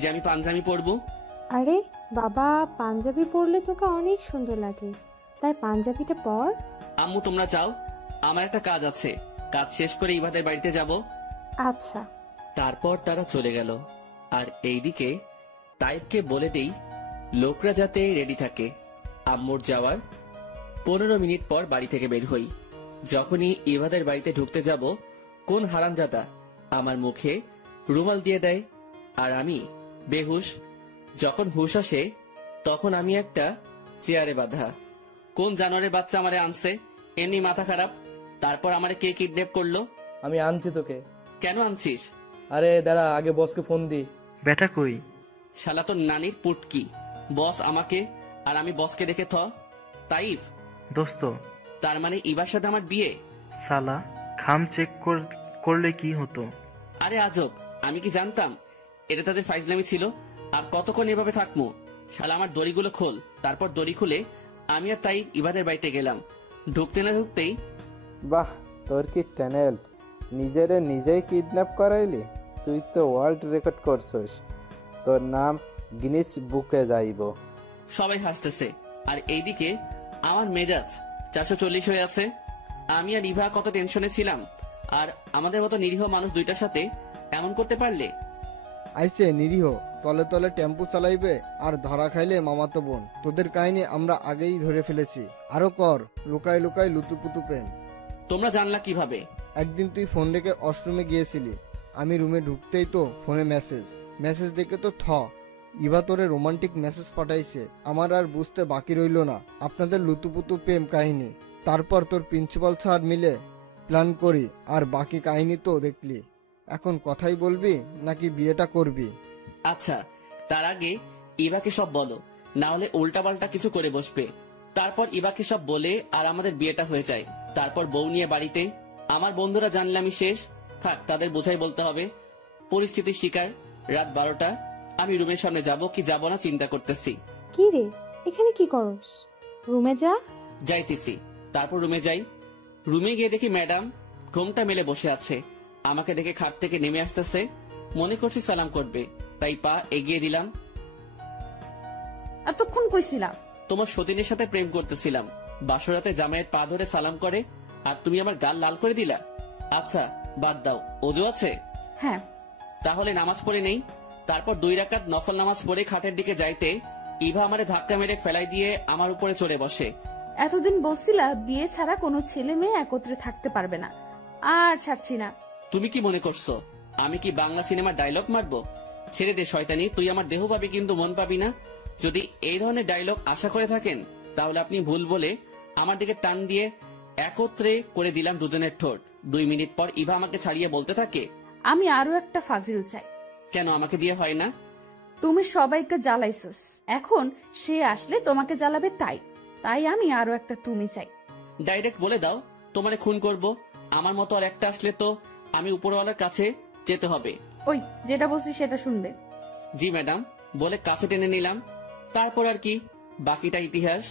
যে আমি পাঞ্জাবি পরবো? আরে বাবা, পাঞ্জাবি পরলে তোকে অনেক সুন্দর লাগে, তাই পাঞ্জাবিটা পর। আম্মু তোমরা যাও, আমার একটা কাজ আছে, কাজ শেষ করে ইবাদের বাড়িতে যাব। আচ্ছা। তারপর তারা চলে গেল। আর এইদিকে তাইবকে বলে দেই লোকরা যাতে রেডি থাকে। আম্মুর যাওয়ার 15 মিনিট পর বাড়ি থেকে বের হই। যখনই ইবাদের বাড়িতে ঢুকতে যাব, কোন হারামজাদা আমার মুখে রুমাল দিয়ে দেয় আর আমি বেহুশ। যখন হুশ আসে তখন আমি একটা চেয়ারে বাঁধা। কোন জানোয়ারের বাচ্চা আমারে আনছে, এমনি মাথা খারাপ। তারপর আমারে কে কিডন্যাপ করলো? আমি আনছি তোকে। কেন আনছিস? আরে দাঁড়া, আগে বসকে ফোন দি। বেটা কই? শালা তোর নানির পুটকি। বস আমাকে আর আমি বসকে দেখে তাইফ। দোস্ত, তার মানে ইবার সাথে আমার বিয়ে? সালা খাম চেক করলে কি হতো? আরে আজব, আমি কি জানতাম এটা তাদের ফাইজলামি ছিল? আর কতক্ষণ এভাবে থাকবো? শালা আমার দড়িগুলো খোল। তারপর দড়ি খুলে আমি আর তাইফ ইবাদের বাড়িতে গেলাম। ঢুকতে না ঢুকতেই বাহ, তোর কি ট্যালেন্ট! নিজেরে নিজেই কিডন্যাপ করাইলি? তুই তো ওয়ার্ল্ড রেকর্ড করছিস, তোর নাম গিনিস বুকে যাইব। সবাই হাসতেছে। আর এইদিকে আমার মেজাজ 440 হয়ে আছে। আমি আর ইভা কত টেনশনে ছিলাম, আর আমাদের মতো নিরীহ মানুষ দুইটার সাথে এমন করতে পারলে। আইসে নিরীহ, তলে তলে টেম্পু চালাইবে আর ধরা খাইলে মামাতো বোন। তোদের কাহিনী আমরা আগেই ধরে ফেলেছি। আরো কর, লুকায় লুকায় লুতুপুতু পেন। তোমরা জানলা কিভাবে? একদিন তুই ফোন রেখে ওয়াশরুমে গিয়েছিলি, আমি রুমে ঢুকতেই তো ফোনে মেসেজ দেখে তো ইভা তোরে রোমান্টিক মেসেজ পাঠাইছে। আমার আর বুঝতে বাকি রইল না আপনাদের লুতুপুতু প্রেম কাহিনী। তারপর তোর প্রিন্সিপাল স্যার মিলে প্ল্যান করি, আর বাকি কাহিনী তো দেখলি। এখন কথাই বলবি নাকি বিয়েটা করবি? আচ্ছা, তার আগে ইভাকে সব বলো, না হলে উল্টাপাল্টা কিছু করে বসবে। তারপর ইভাকে সব বলে আর আমাদের বিয়েটা হয়ে যায়। তারপর বউ নিয়ে বাড়িতে। আমার বন্ধুরা জানলে আমি শেষ। থাক, তাদের বোঝাই বলতে হবে। পরিস্থিতির শিকার। রাত 12টা। আমি রুমের সামনে যাব কি যাব না চিন্তা করতেছি। কি রে, এখানে কি করস? রুমে যা। যাইতেছি। তারপর রুমে যাই। রুমে গিয়ে দেখি ম্যাডাম ঘোমটা মেলে বসে আছে। আমাকে দেখে খাট থেকে নেমে আসতেছে। মনে করছি সালাম করবে, তাই পা এগিয়ে দিলাম। এতক্ষণ কইছিলাম তোমার সতীনের সাথে প্রেম করতেছিলাম। বাসরাতে জামাইয়ের পা ধরে সালাম করে আর তুমি আমার গাল লাল করে দিলা। আচ্ছা বাদ দাও, ওযু আছে? হ্যাঁ। তাহলে নামাজ পড়ে নেই। তারপর 2 রাকাত নফল নামাজ পড়ে খাটের দিকে যাইতে ইভা আমারে ধাক্কা মেরে ফেলাই দিয়ে আমার উপরে চড়ে বসে। এতদিন বলছিলা বিয়ে ছাড়া কোনো ছেলে মেয়ে একত্রে থাকতে পারবে না, আর ছাড়ছি না। তুমি কি মনে করছো আমি কি বাংলা সিনেমার ডায়লগ মারবো? ছেড়ে দে শয়তানি, তুই আমার দেহ পাবি কিন্তু মন পাবি না। যদি এই ধরনের ডায়লগ আশা করে থাকেন তাহলে আপনি ভুল বলে আমার দিকে টান দিয়ে একত্রে করে দিলাম দুজনের ঠোঁট। 2 মিনিট পর ইভা আমাকে ছাড়িয়ে বলতে থাকে, আমি আরো একটা ফাজিল চাই। কেন আমাকে দিয়ে হয় না? তুমি সবাইকে জ্বালাইছস, এখন সে আসলে তোমাকে জ্বালাবে, তাই আমি আরো একটা তুমি চাই। ডাইরেক্ট বলে দাও তোমারে খুন করব। আমার মতো আর একটা আসলে তো আমি উপরওয়ালার কাছে যেতে হবে। ওই যেটা বলছি সেটা শুনবে। জি ম্যাডাম বলে কাছে টেনে নিলাম। তারপর আর কি, বাকিটা ইতিহাস।